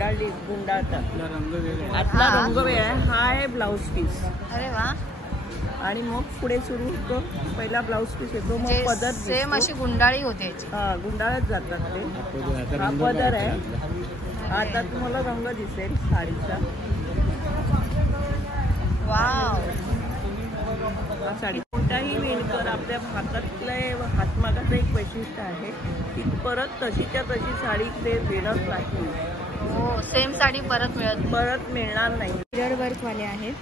गुंडाळतात. आतला रंग वेगळा आहे. हा आहे ब्लाऊज पीस. अरे वा. आणि मग पुढे सुरू होतो. पहिला ब्लाऊज पीस येतो, मग पदर. सेम अशी गुंडाळी होते याची. हा, गुंडाळच जातात ते. हा पदर आहे. आता तुम्हाला रंग दिसेल साडीचा. वाव. हा साडी कोणताही विणकर आपल्या हातातलं हातमागाचं एक वैशिष्ट्य आहे की परत तशीच्या तशी साडी ते विणत नाही. हो, सेम साडी परत मिळणार नाही. मिरर वर्क वाले आहेत.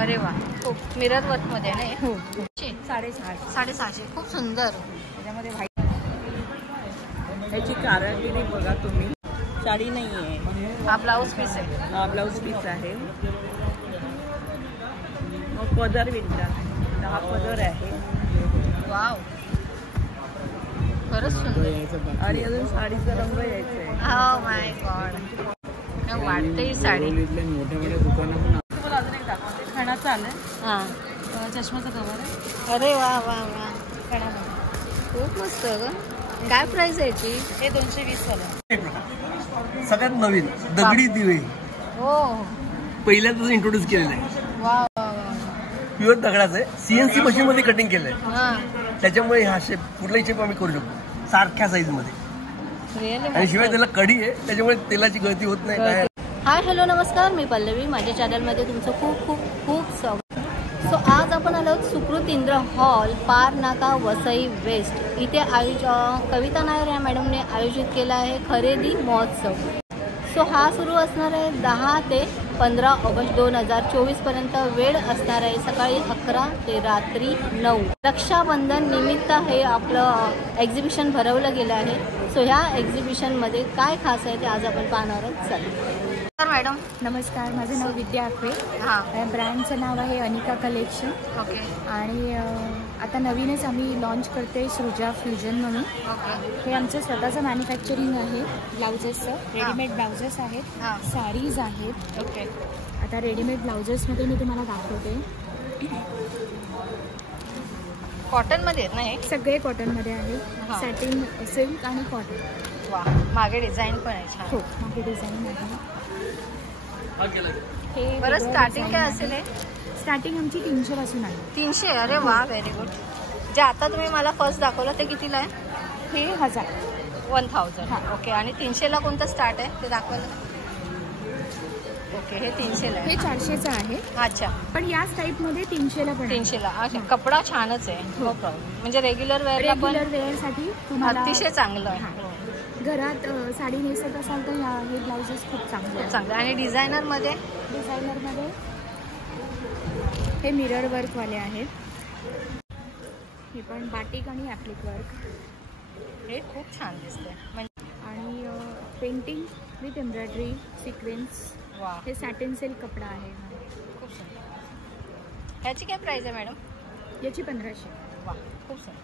अरे वा. खूप मिरर वर्क मध्ये आहे ना. हो. 650. खूप सुंदर. त्याच्यामध्ये व्हाईट. ह्याची कारागिरी बघा तुम्ही. साडी नाही आहे. हा ब्लाऊज पीस आहे. हा ब्लाऊज पीस आहे. मग पदर विणतात. हा पदर आहे. वाव. खरंच सुंदर. आणि अजून साडीचा रंग यायचा आहे. हो माय गॉड. वाटते ही साडी. तुम्हाला अजून एक दाखवते. खणाचं आलंय. हा, चष्माचं कवर आहे. अरे वा वा वा. खूप मस्त ग. काय प्राइस आहे याची? हे 220 वाला. सगळ्यात नवीन दगडी दिवे. हो, पहिल्यांदाच इंट्रोड्यूस केलेलं आहे. वा. प्युअर दगडाचं आहे. सीएनसी मशीन मध्ये कटिंग केलंय. हा, त्याच्यामुळे हा शेप कुठलाही शेप आम्ही करू शकतो सारख्या साईज मध्ये. रिअली. आणि शिवाय त्याला कडी आहे, त्याच्यामुळे तेलाची गळती होत नाही. काय हाय, हॅलो, नमस्कार. मी पल्लवी. माझ्या चॅनलमध्ये तुमचं खूप खूप खूप स्वागत. सो आज आपण आलो सुकृत इंद्र हॉल, पार नाका, वसई वेस्ट. इथे कविता नायर या मॅडमने आयोजित केला आहे खरेदी महोत्सव. सो हा सुरू असणार आहे 10 ते 15 ऑगस्ट 2024 पर्यंत. वेळ असणार आहे सकाळी 11 ते रात्री 9. रक्षाबंधन निमित्त हे आपलं एक्झिबिशन भरवलं गेलं आहे. सो ह्या एक्झिबिशनमध्ये काय खास आहे ते आज आपण पाहणार आहोत. चला. मॅडम नमस्कार, माझं नाव विद्या आखरे. हां, ब्रँडचं नाव आहे अनिका कलेक्शन. ओके. आणि आता नवीनच आम्ही लॉन्च करते सृजा फ्युजन म्हणून. ओके. हे आमचं स्वतःचं मॅन्युफॅक्चरिंग आहे. ब्लाउजेसचं रेडीमेड ब्लाउजेस आहेत, साडीज आहेत. ओके. आता रेडीमेड ब्लाउजेसमध्ये मी तुम्हाला दाखवते. कॉटनमध्ये आहेत ना हे? सगळे कॉटनमध्ये आहेत. सॅटिन, सिल्क आणि कॉटन. वा. मागे डिझाईन पण आहे छान. हो, मागे डिझाईन आहे. हे बरं. स्टार्टिंग काय असेल हे? स्टार्टिंग आमची 300 पासून आहे. 300. अरे वा, व्हेरी गुड. जे आता तुम्ही मला फर्स्ट दाखवलं ते कितीला आहे? हे 1000. 1000. ओके. आणि 300ला कोणतं स्टार्ट आहे ते दाखवलं? ओके, हे 300ला आहे. हे 400चं आहे. अच्छा. पण याच टाईपमध्ये 300ला पण 300ला. अच्छा. कपडा छानच आहे. No problem. म्हणजे रेग्युलर वेअरला पण रेग्युलर वेअरसाठी तुम्हाला अतिशय चांगलं आहे. घरात साडी नेसत असाल तर हे ब्लाउजेस खूप चांगले. आणि डिझायनरमध्ये हे मिरर वर्क वाले आहेत. हे पण बाटिक आणि ॲप्लिक वर्क. हे खूप छान दिसते. आणि पेंटिंग विथ एम्ब्रॉयडरी सिक्वेन्स. वा. हे सॅटिन सिल्क कपडा आहे. खूप सुंदर. ह्याची काय प्राइस आहे मॅडम? याची 1500. वा, खूप सुंदर.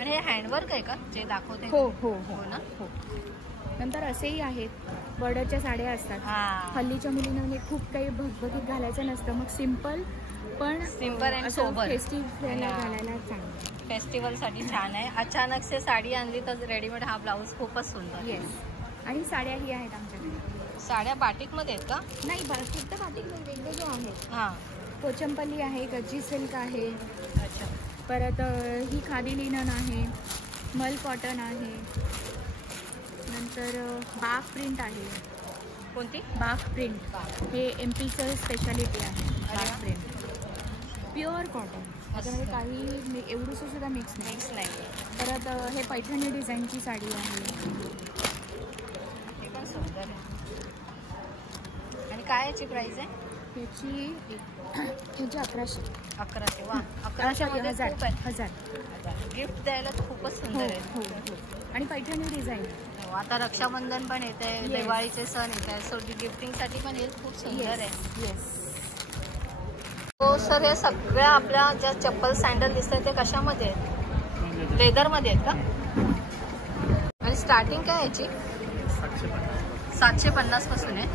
आणि हे हँडवर्क आहे का जे दाखवते? हो हो हो ना. हो. नंतर असेही आहेत. बॉर्डरच्या साड्या असतात. हल्लीच्या मुलींना म्हणजे खूप काही भगभगीत घालायचं नसतं, मग सिम्पल पण सिम्पल आणि सोबर फेस्टिव्ह घालायला चांगलं. फेस्टिवलसाठी छान आहे. अचानक से साडी आणली तर रेडीमेड हा ब्लाऊज खूपच सुंदर. येस. आणि साड्याही आहेत आमच्याकडे. साड्या बाटिकमध्ये आहेत का? नाही, फक्त बाटिक नाही, वेगवेगळे आहेत. हां. पोचंपल्ली आहे, गज्जी सिल्क आहे. अच्छा. परत ही खादी लिनन आहे, मल कॉटन आहे. नंतर बाग प्रिंट आहे. कोणती? बाग प्रिंट. हे एमपीचं स्पेशालिटी आहे. बाग प्रिंट प्युअर कॉटन. त्याच्यामध्ये काही एवढंसं सुद्धा मिक्स नाही. परत हे पैठणी डिझाईनची साडी आहे. हे पण सुंदर आहे. आणि काय याची प्राइस आहे? याची 1100. 1100. वा. 1000. गिफ्ट द्यायला खूपच सुंदर आहे. हो हो. आणि पैठणी डिझाईन. आता रक्षाबंधन पण येते, दिवाळीचे सण येत आहे. सो गिफ्टिंगसाठी पण हे खूप सुंदर आहे. येस. हो सर, हे सगळ्या आपल्या ज्या चप्पल सँडल दिसत आहेत ते कशामध्ये आहेत? लेदरमध्ये आहेत का? आणि स्टार्टिंग काय याची? 750 पासून आहे.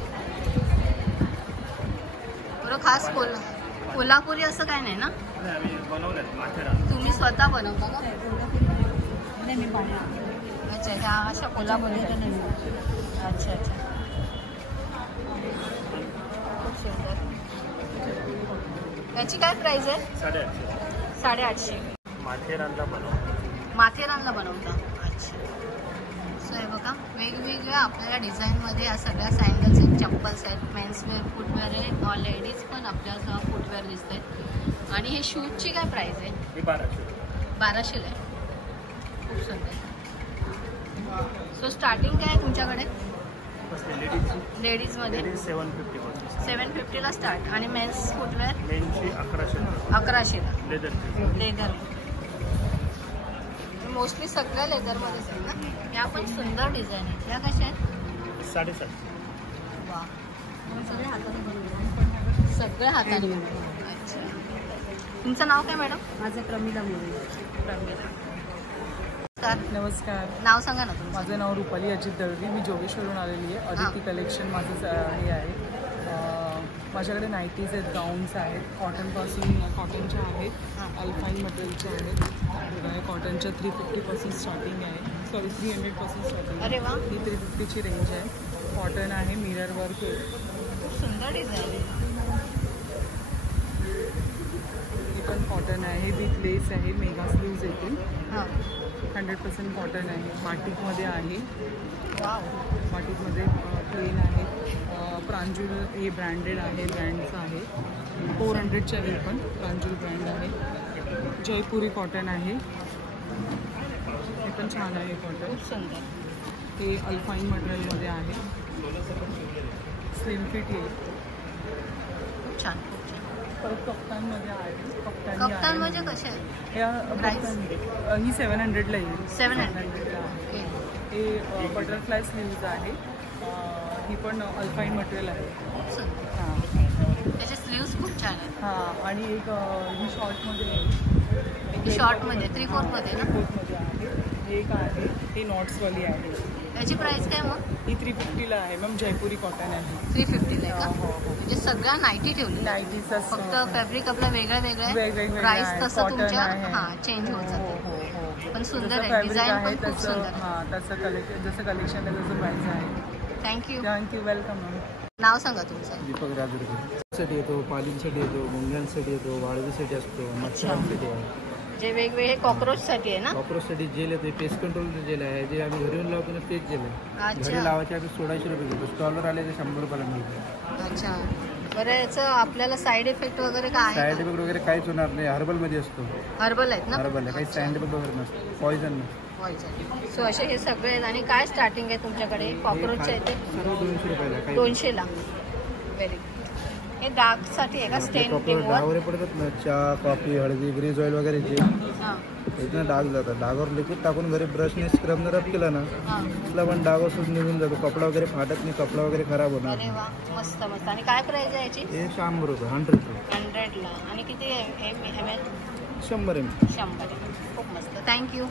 बरं. खास कोल्हापुरी असं काय नाही ना? तुम्ही स्वतः बनवता का? अच्छा, ह्या अशा कोल्हापुरी. अच्छा अच्छा, खूप सुंदर. याची काय प्राइस आहे? 850. माथेरानला बनवता. अच्छा. सो हे बघा, वेगवेगळ्या आपल्याला डिझाईनमध्ये या सगळ्या सँडल्स आहेत, चप्पल्स आहेत, मेन्सवेअर, फुटवेअर आहे, लेडीज पण आपल्याला फुटवेअर दिसत आहेत. आणि हे शूजची काय प्राइस आहे? 1200 आहे. खूप सुंदर. सो स्टार्टिंग काय आहे तुमच्याकडे लेडीजमध्ये? 750ला स्टार्ट. आणि मेन्स फुटवेअर 1100ला. लेदर मोस्टली सगळ्या लेदरमध्येच आहे ना. या पण सुंदर डिझाईन आहेत. या कशा आहेत? 750. वा, सगळ्या हाताने बनवलं. सगळ्या हाताने बनवलं. अच्छा. तुमचं नाव काय मॅडम? माझं प्रमिला मोरे. प्रमिला. नमस्कार. नाव सांगा ना तुमचं. माझं नाव रुपाली अजित दळवी. मी जोगेश्वरून आलेली आहे. अदिती कलेक्शन माझं हे आहे. माझ्याकडे नाईटीज आहेत, गाऊन्स आहेत, कॉटनच्या आहेत, अल्फाईन मटेरियलच्या आहेत. कॉटनच्या 350पासून स्टार्टिंग आहे. 300पासून स्टार्टिंग. अरे वा. ही 350ची रेंज आहे. कॉटन आहे, मिरर वर्क आहे. खूप सुंदर डिझाईन आहे. हे पण कॉटन आहे, विथ लेस आहे, मेगा स्लीव्ज येतील. हां. 100% कॉटन आहे. बाटिकमध्ये आहे. वाव. बाटिकमध्ये प्लेन आहे. प्रांजूल हे ब्रँडेड आहे, ब्रँडचं आहे. 400च्या हे पण प्रांजूल ब्रँड आहे. जयपुरी कॉटन आहे, हे पण छान आहे कॉटन. खूप सुंदर. हे अल्फाईन मटेरियलमध्ये आहे. स्लिम फिट येईल. खूप छान, खूप छान. परत कप्तानमध्ये आहे. कप्तान म्हणजे कसे आहे? ही 700ला येईल. 700. हे बटरफ्लाय स्लीव्ज आहे. ही पण अल्फाईन मटेरियल आहे. खूप सुंदर. हां, त्याचे स्लीव्स खूप छान आहेत. हां. आणि एक ही शॉर्टमध्ये आहे. शॉर्टमध्ये 3/4मध्ये ना. 3/4मध्ये आहे. एक आहे, ही नॉट्सवाली आहे. याची प्राइस काय मग? ही 350ला आहे मॅम. जयपुरी कॉटन आहे. 350ला आहे का? हो, हो. म्हणजे सगळ्या नाईटी ठेवली. नाईटीचा फक्त फॅब्रिक आपलं वेगळं वेगळं वेगवेगळं प्राइस आहे. तसं कॉटन तुमच्या आहे. हां चेंज होत हो, जाते. हो, हो. पण सुंदर जसं आहे, फॅब्रिक डिझाईन आहे पण खूप तसं, सुंदर आहे. हां, जसं कलेक्शन आहे तसं प्राइस आहे. थँक्यू. थँक्यू. Welcome ma'am. नाव सांगा तुमचं. दीपक राजूरकर येतो, पालींसाठी येतो, मुंग्यांसाठी येतो, वाळवीसाठी असतो, मच्छरांसाठी आहे. जे वेगवेगळे कॉक्रोचसाठी आहे ना. कॉक्रोचसाठी जेल येते, पेस्ट कंट्रोलचं जेल आहे. जे आम्ही घरी येऊन लावतो ना तेच जेल आहे. अच्छा. घरी लावायचे आम्ही 1600 रुपये घेतो. स्टॉलवर आले तर 100 रुपयाला मिळतो. अच्छा. बरं, याचं आपल्याला साईड इफेक्ट वगैरे काय साईड आहे? इफेक्ट वगैरे काहीच होणार नाही. हर्बलमध्ये असतो. हर्बल आहेत ना. हर्बल आहे, काही साईड इफेक्ट वगैरे नसतो. पॉइझन नाही. सो असे हे सगळे आहेत. आणि काय स्टार्टिंग आहे तुमच्याकडे कॉक्रोचचे आहे ते? सर्व 200 रुपयाला. काही 200ला. Very good. हे डार्कसाठी आहे का? स्टेन डाग रिमूव्हर. वगैरे पडतात ना, चहा, कॉफी, हळदी, ग्रीज ऑइल वगैरे जे हां इथनं डाग जातात. डागावर लिक्विड टाकून घरी ब्रशने स्क्रबनं रब केला ना, हां. तिथला पण डाग असून निघून जातो. कपडा वगैरे फाटत नाही, कपडा वगैरे खराब होणार. अरे वा, मस्त मस्त. आणि काय प्राइस आहे याची? हे 100 रुपये, 100 रुपये. 100ला. आणि किती आहे ml? 100 ml. 100. खूप मस्त. थँक्यू.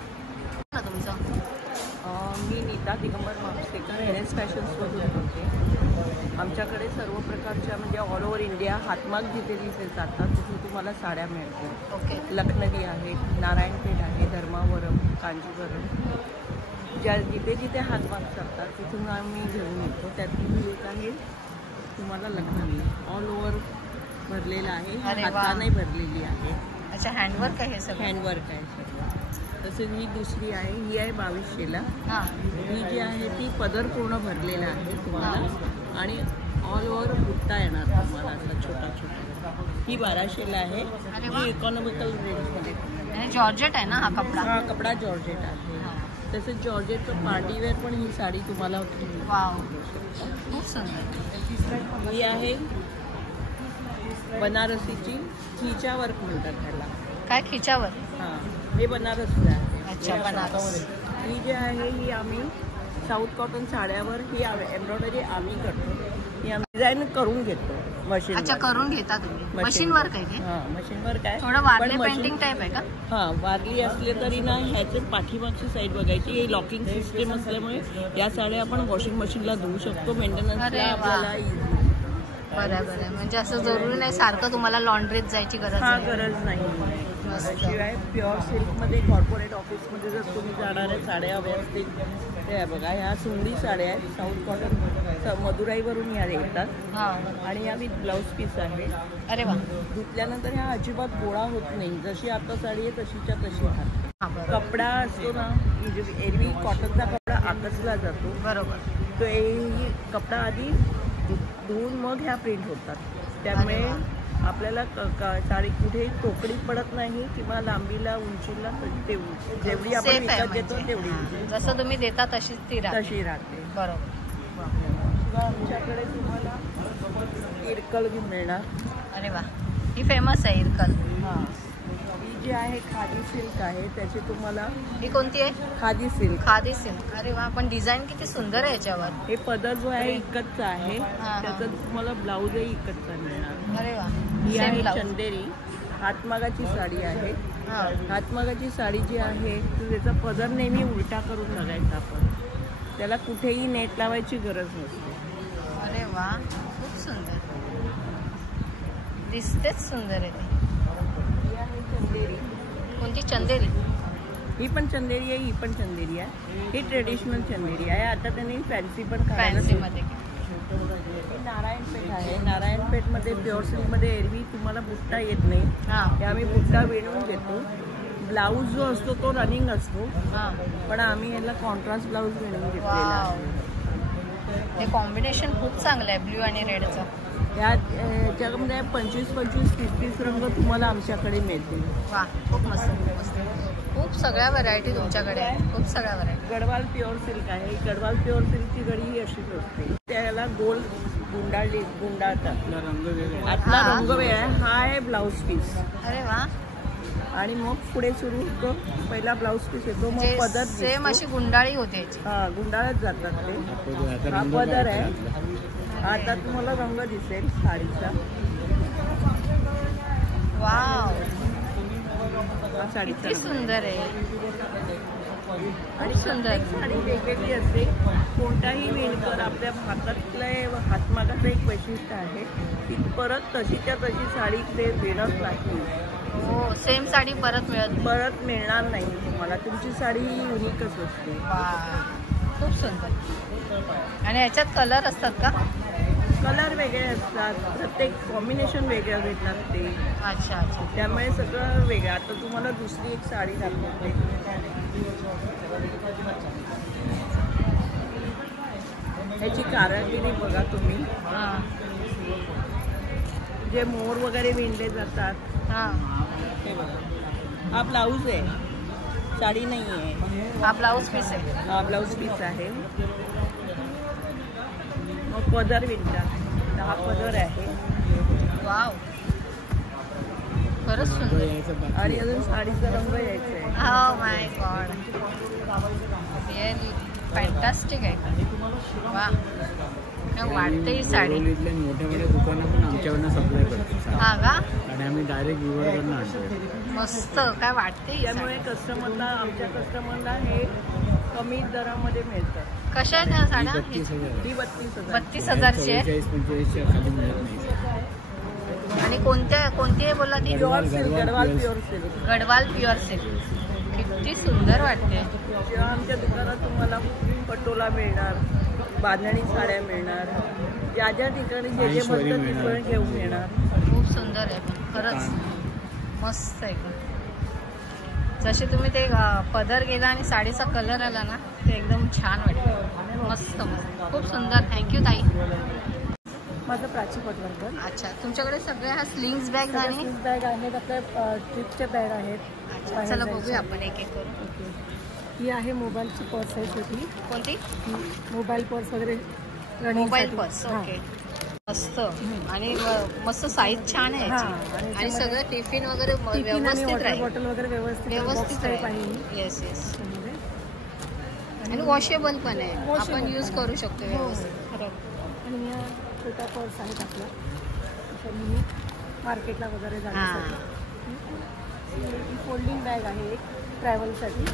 ना तुमचं. मी नीता दिगंबर मापसेकर NS फॅशन्समधून बोलते. आमच्याकडे सर्व प्रकारच्या म्हणजे ऑल ओव्हर इंडिया हातमाग जिथे जिथे जातात तिथे तुम्हाला साड्या मिळतील. ओके. लखनवी आहेत, नारायणपेठ आहे, धर्मावरम, कांजीवरम, जिथे जिथे हातमाग चालतात तिथून आम्ही घेऊन येतो. त्यातून एक आहे तुम्हाला लखनवी ऑल ओव्हर भरलेलं आहे, अरे वा. हाताने भरलेली आहे. अच्छा, हँडवर्क आहे हे सगळं. हँडवर्क आहे सगळं. तसेच ही दुसरी आहे, ही आहे 2200ला. हां. ही जी आहे ती पदर पूर्ण भरलेला आहे तुम्हाला आणि ऑल ओव्हर बुट्टा येणार तुम्हाला असा छोटा छोटा. ही 1200ला आहे. अरे वा. ही इकॉनॉमिकल रेंजमध्ये. आणि जॉर्जेट आहे ना हा कपडा. हा कपडा जॉर्जेट आहे. तसेच जॉर्जेटचं पार्टीवेअर पण ही साडी तुम्हाला वाव, खूप सुंदर. ही आहे बनारसीची खिचा वर्क म्हणतात त्याला. काय खिच्यावर? हां, हे बनारसचं आहे. अच्छा, बनारस. ही जी आहे ही आम्ही साऊथ कॉटन साड्यावर ही एम्ब्रॉयडरी आम्ही करतो. ही आम्ही डिझाईन करून घेतो मशीन. अच्छा, करून घेता तुम्ही? मशीन वर्क आहे ते? हां, मशीन वर्क आहे. थोडं वारले पेंटिंग टाईप आहे का? हां, वारली असले तरी ना ह्याचे पाठीमागची साईड बघायची. ही लॉकिंग सिस्टीम असल्यामुळे या साड्या आपण वॉशिंग मशीनला धुवू शकतो. मेंटेनन्सला अरे वा. आपल्याला इझी. बरं बरं. म्हणजे असं जरुरी नाही सारखं तुम्हाला लॉन्ड्रीत जायची गरज हा, नाही. गरज नाही. शिवाय प्युअर सिल्कमध्ये कॉर्पोरेट ऑफिसमध्ये जर तुम्ही जाणाऱ्या साड्या हव्या असतील ते आहे बघा. ह्या सुंदी साड्या आहेत, साऊथ कॉटन मदुराईवरून या येतात आणि या विथ ब्लाऊज पीस आहे. अरे वा. धुतल्यानंतर ह्या अजिबात गोळा होत नाही, जशी आता साडी आहे तशीच्या तशी राहते. कपडा असतो ना, एरवी कॉटनचा कपडा आकसला जातो. बरोबर. तो कपडा आधी धुवून मग ह्या प्रिंट होतात, त्यामुळे आपल्याला साडी कुठे टोकडी पडत नाही किंवा लांबीला उंचीला जेवढी आपण विकत देतो तेवढी जसं तुम्ही देता तशीच ती तशी राहते. बरोबर. आमच्याकडे तुम्हाला इरकल मिळणार. अरे वा, ही फेमस आहे इरकल. हां, ही जी आहे खादी सिल्क आहे, त्याची तुम्हाला ही कोणती आहे? खादी सिल्क. खादी सिल्क. अरे वा, पण डिझाईन किती सुंदर आहे याच्यावर. हे पदर जो आहे इकतचा आहे, त्याचा तुम्हाला ब्लाऊजही इकतचा मिळणार. अरे वा. ही आहे चंदेरी, हातमागाची साडी आहे. हातमागाची साडी जी आहे त्याचा पदर नेहमी उलटा करून बघायचा आपण, त्याला कुठेही नेट लावायची गरज नसते. अरे वा, खूप सुंदर दिसतेच, सुंदर आहे ते. ही आहे चंदेरी. कोणती? चंदेरी. ही पण चंदेरी आहे, ही पण चंदेरी आहे. ही ट्रेडिशनल चंदेरी आहे. आता त्यांनी फॅन्सी पण फॅन्सीमध्ये. ही नारायणपेठ आहे. नारायणपेठमध्ये प्युअर सिल्कमध्ये एरवी तुम्हाला बुट्टा येत नाही, आम्ही बुट्टा विणून देतो. ब्लाऊज जो असतो तो रनिंग असतो, पण आम्ही याला कॉन्ट्रास्ट ब्लाऊज विणून घेतलेला आहे. हे कॉम्बिनेशन खूप चांगलं आहे, ब्ल्यू आणि रेडचं. याच्यामध्ये 25-30 रंग तुम्हाला आमच्याकडे मिळतील. वा, खूप मस्त, खूप मस्त. खूप सगळ्या व्हरायटी तुमच्याकडे आहे, खूप सगळ्या व्हरायटी. गडवाल प्युअर सिल्क आहे. गडवाल प्युअर सिल्कची गडी ही अशीच असते, त्याला गोल गुंडाळतात. आतला रंग वेगळा आहे. हा आहे ब्लाऊज पीस. अरे वा. आणि मग पुढे सुरू होतो, पहिला ब्लाऊज पीस येतो, मग पदर सेम अशी गुंडाळी होते. हा, गुंडाळत जातात ते. हा पदर आहे. आता तुम्हाला रंग दिसेल साडीचा. वाव, साडी किती सुंदर आहे. आणि सुंदर साडी वेगवेगळी असते. कोणताही विणकर आपल्या हातातल्या हातमागाचं एक वैशिष्ट्य आहे की परत तशीच्या तशी साडी ते विणत नाही. हो, सेम साडी परत मिळणार नाही तुम्हाला. तुमची साडी युनिकच असते. खूप सुंदर. आणि याच्यात कलर असतात का? कलर वेगळे असतात, प्रत्येक कॉम्बिनेशन वेगळं भेटतात ते. अच्छा अच्छा. त्यामुळे सगळं वेगळं. आता तुम्हाला दुसरी एक साडी दाखवते. ह्याची कारागिरी बघा तुम्ही. जे मोर वगैरे विणले जातात. हा ब्लाऊज आहे, साडी नाही आहे. हा ब्लाऊज पीस आहे. हा ब्लाऊज पीस आहे. मग पदर विणतात. हा पदर आहे. वाव, खरंच सुंदर. आणि अजून साडीचा रंग यायचा आहे. हो माय गॉड, फॅन्टास्टिक आहे. वा, काय वाटते ही साडी. मोठ्या मोठ्या दुकानं पण आमच्याकडनं सप्लाय करतो. हा का? आणि आम्ही डायरेक्ट व्ह्युअरकडनं आणतो. मस्त, काय वाटते. त्यामुळे कस्टमरला, आमच्या कस्टमरला हे कमी दरामध्ये मिळतं. कशा आहेत ह्या साड्या? 32,000 ची आहे. 45-45 खाली मिळत नाही. आणि कोणती आहे बोलला ती? Pure silk, Gadwal pure silk. Gadwal pure silk. किती सुंदर वाटते. आमच्या दुकानात तुम्हाला पटोला मिळणार, बांधणी साड्या मिळणार, ज्या ज्या ठिकाणी जे जे म्हणतात तिकडे घेऊन येणार. खूप सुंदर आहे, खरंच मस्त आहे. जसे तुम्ही ते पदर गेला आणि साडीचा कलर आला ना, ते एकदम छान वाटतं. मस्त मस्त, खूप सुंदर. थँक्यू ताई. माझं प्राची पटवर्धन. अच्छा, तुमच्याकडे सगळ्या ह्या स्लिंग्स बॅग आणि बॅग आहेत, आपल्या ट्रिपच्या बॅग आहेत. अच्छा, चला बघूया आपण एक एक करून. ही आहे मोबाईलची पर्स आहे छोटी. कोणती? मोबाईल पर्स वगैरे. Mobile purse. ओके, मस्त. आणि मस्त साईज छान आहे याची. आणि सगळं टिफिन वगैरे व्यवस्थित राहील. बॉटल वगैरे व्यवस्थित राहील. Yes yes. आणि वॉशेबल पण आहे, आपण यूज करू शकतो व्यवस्थित. आणि या छोटा पर्स आहेत आपल्या, मी मार्केटला वगैरे जाण्यासाठी. ही फोल्डिंग बॅग आहे एक ट्रॅव्हलसाठी.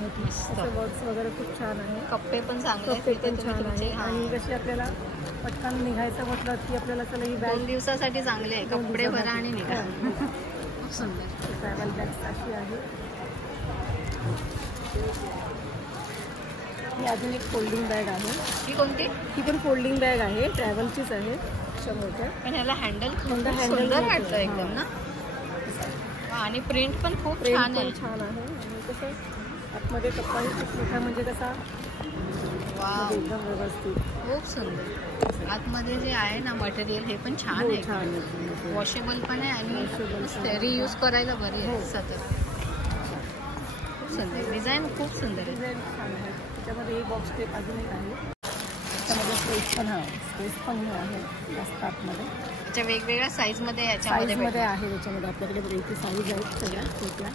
वर्क्स वगैरे खूप छान आहे. कप्पे पण चांगले, कप्पे पण छान आहे. आणि कशी आपल्याला पटकन निघायचं म्हटलं की आपल्याला चला ही बॅग 2 दिवसासाठी चांगले आहे. कपडे भरा आणि निघा. खूप सुंदर. ट्रॅव्हल बॅग्स अशी आहे. ही अजून एक फोल्डिंग बॅग आहे. ही कोणती? ही पण फोल्डिंग बॅग आहे, ट्रॅव्हलचीच आहे. 100 पण ह्याला हँडल हँडल सुंदर वाटतं एकदम ना. आणि प्रिंट पण खूप छान आहे. छान आहे. आणि कसं आतमध्ये कप्पाही खूप मोठा, म्हणजे कसा वाव, एकदम व्यवस्थित. खूप सुंदर. आतमध्ये जे आहे ना मटेरियल हे पण छान आहे. छान आहे. वॉशेबल पण आहे आणि रियूज करायला बरी आहे सतत. खूप सुंदर डिझाईन, खूप सुंदर आहे. डिझाईन छान आहे. त्याच्यामध्ये एक बॉक्स टेप अजून एक आहे. त्याच्यामध्ये स्पेस पण आहे. स्पेस पण आहे जास्त आतमध्ये. त्याच्या वेगवेगळ्या साईजमध्ये साईजमध्ये आहे. त्याच्यामध्ये आपल्याकडे ब्रेकची साईज आहेत सगळ्या छोट्या.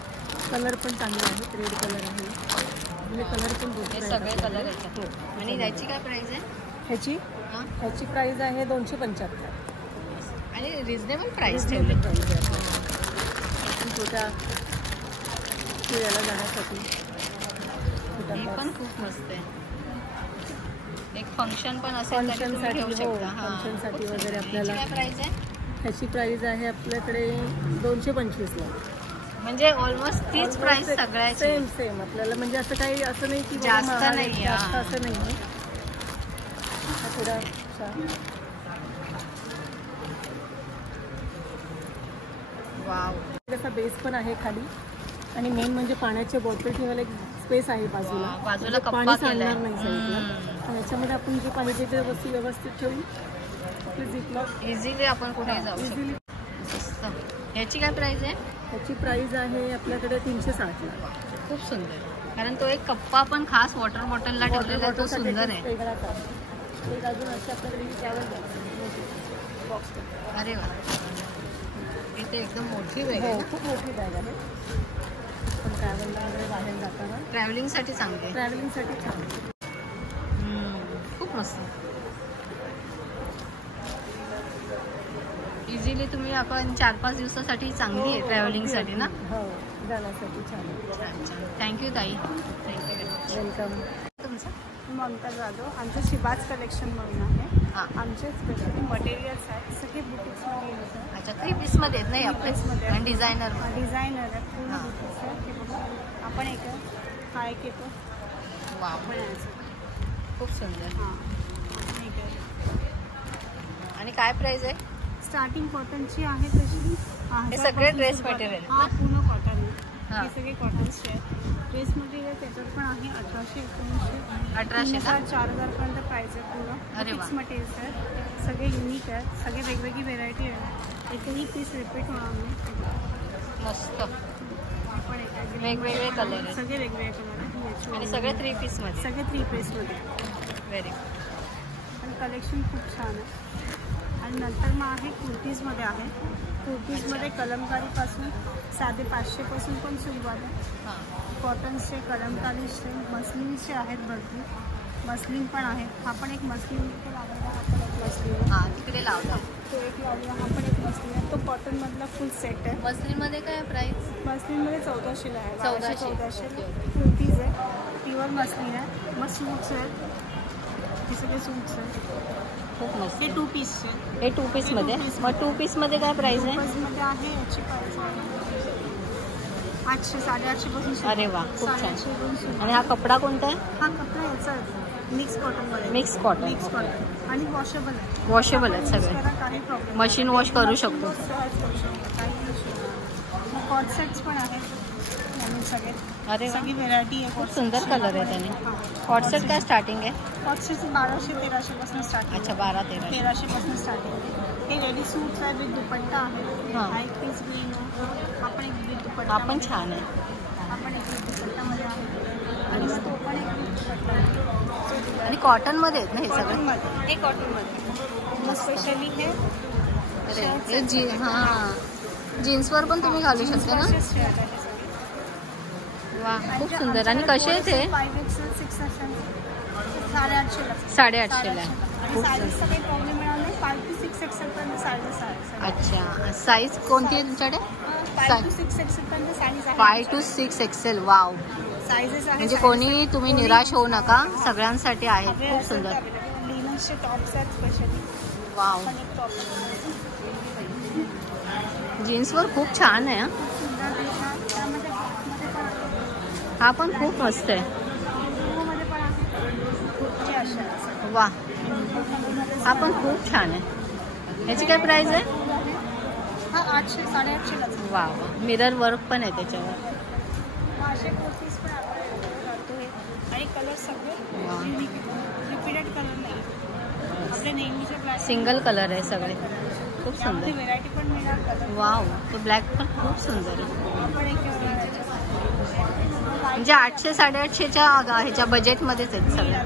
कलर पण चांगले आहेत. रेड कलर आहे. म्हणजे कलर पण हे सगळे कलर आहेत. आणि याची काय प्राइस आहे? ह्याची प्राइस आहे 275. आणि रिजनेबल प्राइस ठेवली. छोट्या फिरायला जाण्यासाठी ही पण खूप मस्त आहे. एक फंक्शन पण असेल तर तुम्ही ठेवू शकता. फंक्शनसाठी वगैरे आपल्याला. काय प्राइस आहे? ह्याची प्राइस आहे आपल्याकडे 225ला. म्हणजे ऑलमोस्ट तीच प्राइस सगळ्याची. सेम आपल्याला. म्हणजे असं काही असं नाही की जास्त नाही, जास्त असं नाही आहे. थोडा वाव. त्याचा बेस पण आहे खाली. आणि मेन म्हणजे पाण्याचे बॉटल ठेवायला एक स्पेस आहे बाजूला. बाजूला पाणी सांडणार नाही साईडला. आणि याच्यामध्ये आपण जे पाहिजे ते वस्तू व्यवस्थित ठेवून इझिली आपण कुठे जाऊ शकतो. याची काय प्राइस आहे? ह्याची प्राइस आहे आपल्याकडे 360ला. खूप सुंदर. कारण तो एक कप्पा पण खास वॉटर बॉटलला ठेवलेला तो सुंदर आहे. वेगळाच आहे. एक अजून अशी आपल्याकडे ट्रॅव्हल बॉक्स. अरे वा, इथे एकदम मोठी बॅग आहे. खूप मोठी बॅग आहे. पण ट्रॅव्हलला वगैरे बाहेर जाताना ट्रॅव्हलिंगसाठी चांगली. ट्रॅव्हलिंगसाठी छान. खूप मस्त. इझिली तुम्ही आपण 4-5 दिवसासाठी चांगली आहे ट्रॅव्हलिंगसाठी ना. हो, जाण्यासाठी छान आहे. छान छान. थँक्यू ताई. थँक्यू. वेलकम. तुमचं? ममता जाधव. आमचं शिबाज कलेक्शन म्हणून आहे. हां. आमचे स्पेशली मटेरियल्स आहेत. सगळे बुटिक्समध्ये येतात. अच्छा, 3 पीसमध्ये आहेत नाही आपले? आणि डिझायनर डिझायनर आहे. पूर्ण बुटिक्स आहे. हे बघा, आपण एक हा एक येतो. वा, आपण यायचं. खूप सुंदर. हां, एक आहे. आणि काय प्राइस आहे? स्टार्टिंग कॉटनची आहे तशी. हे सगळे ड्रेस मटेरियल? हां, पूर्ण कॉटन आहे. हां. हे सगळे कॉटन्सचे आहेत. ड्रेस मटेरियल त्याच्यात पण आहे 1800-1900. 1800 का? 4000पर्यंत प्राइस आहे पूर्ण. अरे वा. फिक्स मटेरियल्स आहेत. सगळे युनिक आहेत. सगळे वेगवेगळी व्हेरायटी आहे. एकही पीस रिपीट होणार नाही. मस्त. आपण एका वेगवेगळे कलर आहेत. सगळे वेगवेगळे कलर आहेत. आणि सगळे 3 पीसमध्ये? सगळे 3 पीसमध्ये. व्हेरी. आणि कलेक्शन खूप छान आहे. आणि नंतर मग आहे कुर्तीजमध्ये आहे. कुर्तीजमध्ये कलमकारीपासून साधे 500पासून पण सुरुवात आहे. हां. कॉटन्सचे, कलमकारीचे, मस्लिनचे आहेत भरपूर. मस्लिन पण आहे. हा पण एक मस्लिन इथे लावलेला. हा पण एक मस्लिन. हां, तिकडे लावला तो एक लावला. हा पण एक मस्लिन आहे. तो कॉटनमधला फुल सेट आहे. मस्लिनमध्ये काय प्राइस? मस्लिनमध्ये 1400ला आहे. 1400. कुर्तीज आहे. प्युअर मस्लिन आहे. मग सूट्स आहेत. हे सगळे सूट्स आहेत. खूप मस्त. हे 2 पीसचे. हे 2 पीसमध्ये? मग 2 पीसमध्ये काय प्राइस आहे? 2 पीसमध्ये आहे याची प्राइस आहे 800, 850 पासून. अरे वा, खूप छान. 750. आणि हा कपडा कोणता आहे? हा कपडा याचा आहे. मिक्स कॉटनमध्ये. Mix cotton. Mix cotton. आणि वॉशेबल आहे. वॉशेबल आहेत सगळे. काही प्रॉब्लेम. मशीन वॉश करू शकतो. सहज करू शकतो. काही इश्यू नाही. मग कॉट सेट्स पण आहेत नवीन सगळे. अरे वा, सगळी व्हेरायटी आहे. खूप सुंदर कलर आहे त्याने. कॉटसेट काय स्टार्टिंग आहे? कॉटसेटची 1200-1300 पासून स्टार्टिंग. अच्छा, 12-1300. 1300 पासून स्टार्टिंग आहे. हे रेडी सूट्स आहे विथ दुपट्टा आहे. हां. हा एक पीस ग्रीन आहे. हा पण एक विथ दुपट्टा. हा पण छान आहे. हा पण एक विथ दुपट्टामध्ये आहे. आणि तो पण एक विथ दुपट्टा आहे. आणि कॉटनमध्ये आहेत ना हे सगळे? कॉटनमध्ये. हे कॉटनमध्ये. मग स्पेशली हे अरे, हे हां, जीन्सवर पण तुम्ही घालू शकता ना? शर्ट आहे हे सगळे. वा, खूप सुंदर. आणि कसे आहेत हे? 5XL, 6XL 850ला. 850ला आहे. आणि साईजचा काही प्रॉब्लेम मिळणार नाही. 5 to 6XL पर्यंत साईजेस आहेत. अच्छा, साईज कोणती आहे तुमच्याकडे? 5 to 6XL पर्यंत साईज आहे. 5 to 6XL. वाव. साईजेस आहे. म्हणजे कोणी तुम्ही निराश होऊ नका, सगळ्यांसाठी आहेत. खूप सुंदर. लिनन्सचे टॉप्स आहेत स्पेशली. वाव. पण एक टॉप जीन्सवर खूप छान आहे हा. सुंदर देशा त्यामध्ये मध्ये पण आहे. हा पण खूप मस्त आहे. मध्ये पण आहे. कुर्ती अशा आहे. वा, हा पण खूप छान आहे. याची काय प्राइस आहे? हा 800 850लाच. वा वा, मिरर वर्क पण आहे त्याच्यावर. असे कुर्तीज पण आपण करतो हे. आणि कलर सगळे वा. रिपीटेड कलर नाही आपले नेहमीचे ब्लॅक. सिंगल कलर आहे सगळे. खूप त्यामध्ये सुंदर. व्हेरायटी पण मिळणार कलर. वाव, तो ब्लॅक पण खूप सुंदर आहे. आपण एक म्हणजे 800 850च्या ह्याच्या बजेटमध्येच आहेत सगळ्या.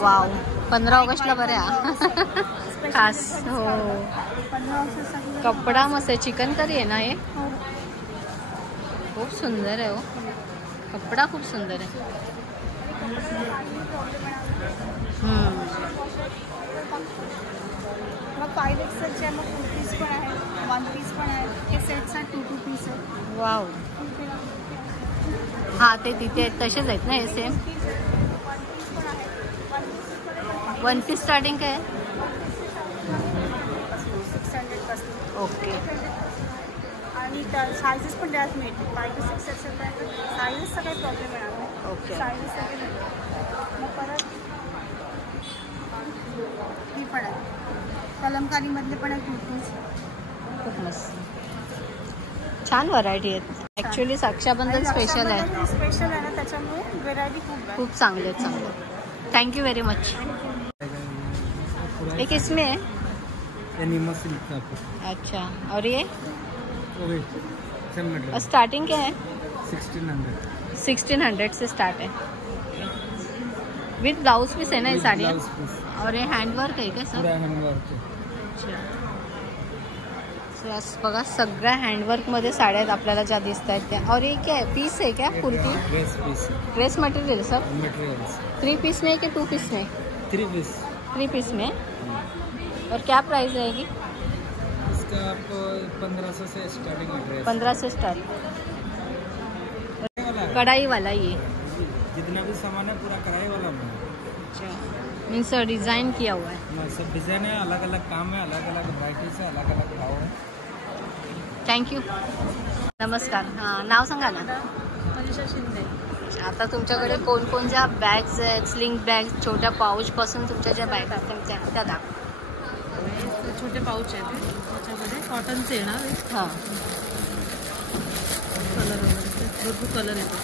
वाव, 15 ऑगस्टला बरं आहे खास. हो, कपडा मस्त आहे. चिकन करी आहे ना हे. खूप सुंदर आहे हो, कपडा खूप सुंदर आहे. मग 5XLचे मग कुर्तीज पण आहे, 1 पीस पण आहे. हे सेट्स आहेत 2 पीस आहे. वाव, हा ते तिथे आहेत तसेच आहेत ना हे सेम. 1 पीस स्टार्टिंग काय आहे? 600 ओके. आणि सायझेस पण त्यात मिळते. 5 to 6 असेल सायझेसचा काही प्रॉब्लेम येणार नाही. ओके. सायझेस सगळे मिळते. मग परत ही पण आहे कलमकारीमधले पण आहे कुर्तीज. खूप मस्त, छान व्हरायटी आहेत. ॲक्च्युली रक्षाबंधन स्पेशल आहे. स्पेशल आहे ना, त्याच्यामुळे व्हेरायटी खूप आहे. खूप चांगले आहेत, चांगले. Thank you very much. ये किसमें है? एनिमा सिल्क का। अच्छा, और ये ओके, और स्टार्टिंग क्या है? 1600। 1600 से स्टार्ट है. विथ ब्लाउज पीस है ना ये साड़ी? ब्लाउज पीस और ये हैंडवर्क आहे का सर? पूरा हैंडवर्क है। अच्छा, बघा सगळ्या हँडवर्कमध्ये साड्या आहेत आपल्याला ज्या दिसत आहेत त्या. और ये क्या है, पीस है क्या kurti? Dress piece, dress material sir? Materials 3 piece में कि 2 पीस में? 3 पीस। 3 पीस में. और क्या प्राइस रहेगी? इसका आपको 1500 से स्टार्टिंग है ड्रेस। 15 से स्टार्ट. कढ़ाई वाला ये जितना भी सामान है पूरा कढ़ाई वाला में। अच्छा, मीन्स डिज़ाइन किया हुआ है. ना सब डिज़ाइन है, अलग अलग काम है, अलग अलग वैरायटीज है, अलग अलग भाव है। थँक्यू. नमस्कार. हां, नाव सांगा ना. मनीषा शिंदे. आता तुमच्याकडे कोणकोणत्या बॅग्स आहेत? स्लिंग बॅग, छोट्या पाऊचपासून तुमच्या ज्या बॅग आहेत त्या दाखवा. छोटे पाऊच आहेत त्याच्यामध्ये कॉटनचे येणार. हां, कलर वगैरे भरपूर कलर येतो.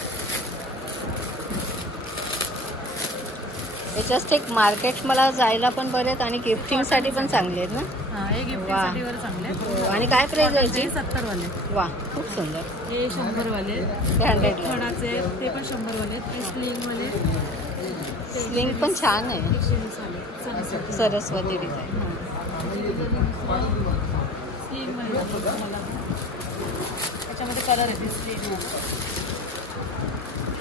जस्ट एक मार्केट मला जायला पण बरे आहेत आणि गिफ्टिंगसाठी पण चांगले आहेत ना. हां, हे गिफ्टिंगसाठी वर चांगले आहेत. आणि काय प्राइस आहे याची? 70 वाले. वा, खूप सुंदर. हे 100 वाले. हे 100 ला. खणाचे ते पण 100 वाले. हे स्लिंग वाले. स्लिंग पण छान आहे. 120 वाले. सरस्वती डिझाईन. स्लिंग वाले त्याच्यामध्ये कलर येते. स्लिंग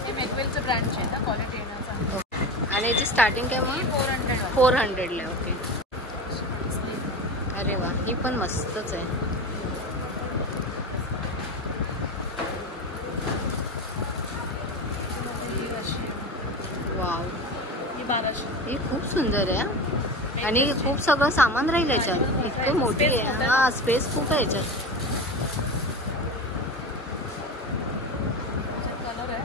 हे मेकवेलचं ब्रँच आहे ना, क्वालिटी आहे ना चांगली. आणि याची स्टार्टिंग काय मग? 400. 400ला. ओके. अरे वा, ही पण मस्तच आहे. वाव, ही 1200. ही खूप सुंदर आहे. आणि खूप सगळं सामान राहील याच्यात. इतकं मोठी आहे. हा, स्पेस खूप आहे याच्यात. कलर आहे.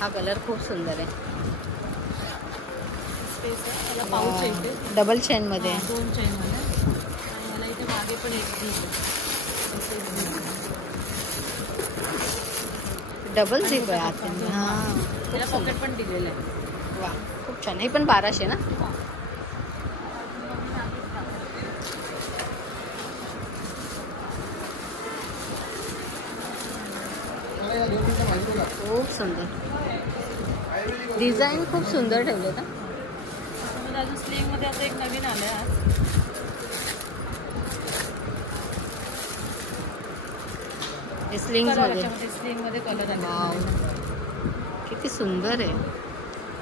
हा कलर खूप सुंदर आहे. स्पेस आहे. त्याला पाऊच आहे इथे. डबल चेन मध्ये. 2 चेन मध्ये. आणि मला इथे मागे पण एक डबल झिप आहे आत. हा, त्याला पॉकेट पण दिलेलं आहे. वा, खूप छान. हे पण 1200 ना? खूप सुंदर डिझाईन, खूप सुंदर ठेवले का. अजून स्लिंग मध्ये आता एक नवीन आलंय आज. स्लिंग मध्ये. स्लिंग मध्ये कलर आले. वाव, किती सुंदर आहे.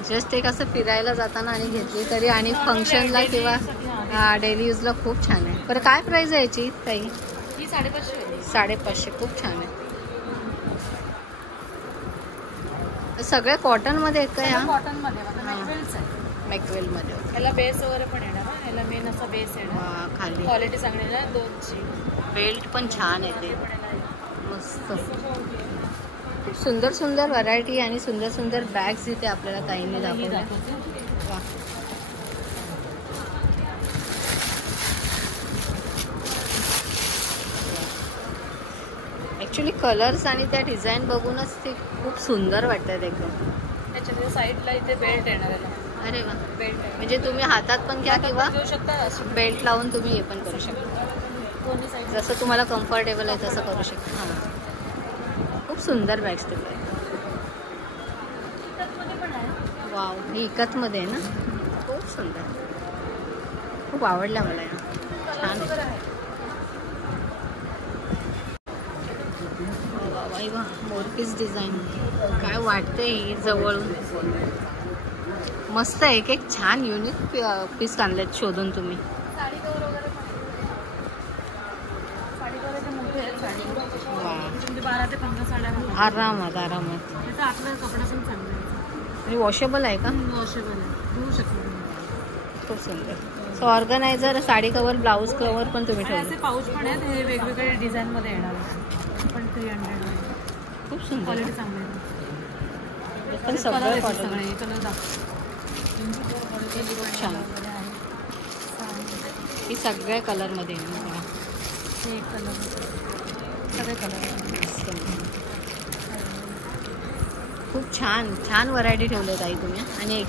जस्ट एक असं फिरायला जाताना आणि घेतली तरी आणि फंक्शनला किंवा डेली यूजला खूप छान आहे. बरं, काय प्राइस आहे याची ताई? ही 550. 550. खूप छान आहे. सगळ्या कॉटन मध्ये आहेत का ह्या? कॉटन मध्ये मेटवेल्स आहे. मॅक्वेलमध्ये. ह्याला बेस वगैरे पण येणार ना, ह्याला मेन असा बेस येणार. वा, खाली क्वालिटी चांगली आहे. 2ची बेल्ट पण छान आहे ते, मस्त. सुंदर सुंदर व्हरायटी आणि सुंदर सुंदर बॅग्स इथे आपल्याला ताईंनी दाखवल्या. वा, ॲक्च्युली कलर्स आणि त्या डिझाईन बघूनच ते खूप सुंदर वाटतात एकदम. त्याच्या साईडला इथे बेल्ट येणार आहे. अरे वा, बेल्ट आहे, म्हणजे तुम्ही हातात पण घ्या किंवा घेऊ शकता. बेल्ट लावून तुम्ही हे पण करू शकता. दोन्ही साईड जसं तुम्हाला कम्फर्टेबल आहे तसं करू शकता. हां, खूप सुंदर बॅग्स तिथे. वाव, ही इकतमध्ये आहे ना, खूप सुंदर, खूप आवडला मला या. छान आहे. वा, मोरपीस डिझाईन काय वाटतंय ही जवळून. मस्त आहे, एक छान युनिक पीस आणलेत शोधून तुम्ही. साडी कवर वगैरे मोठे आहेत. साडी वा, म्हणजे 12 ते 15 साड्या आरामात आरामात. त्याचा आपला कपडा पण चांगला आहे. आणि वॉशेबल आहे का? वॉशेबल आहे, धुवू शकतो. खूप सुंदर. So organiser, sari cover, blouse cover पण तुम्ही आणि ठेवले. असे पाऊच पण आहेत. हे वेगवेगळे डिझाईनमध्ये येणार आहे. पण 300 खूप सुंदर, क्वालिटी चांगली आहे. पण सगळं कॉटन. सगळे कलर दाखव. छान, ही सगळ्या कलरमध्ये हे एक कलर, सगळे कलर. खूप छान छान व्हरायटी ठेवले ताई तुम्ही. आणि एक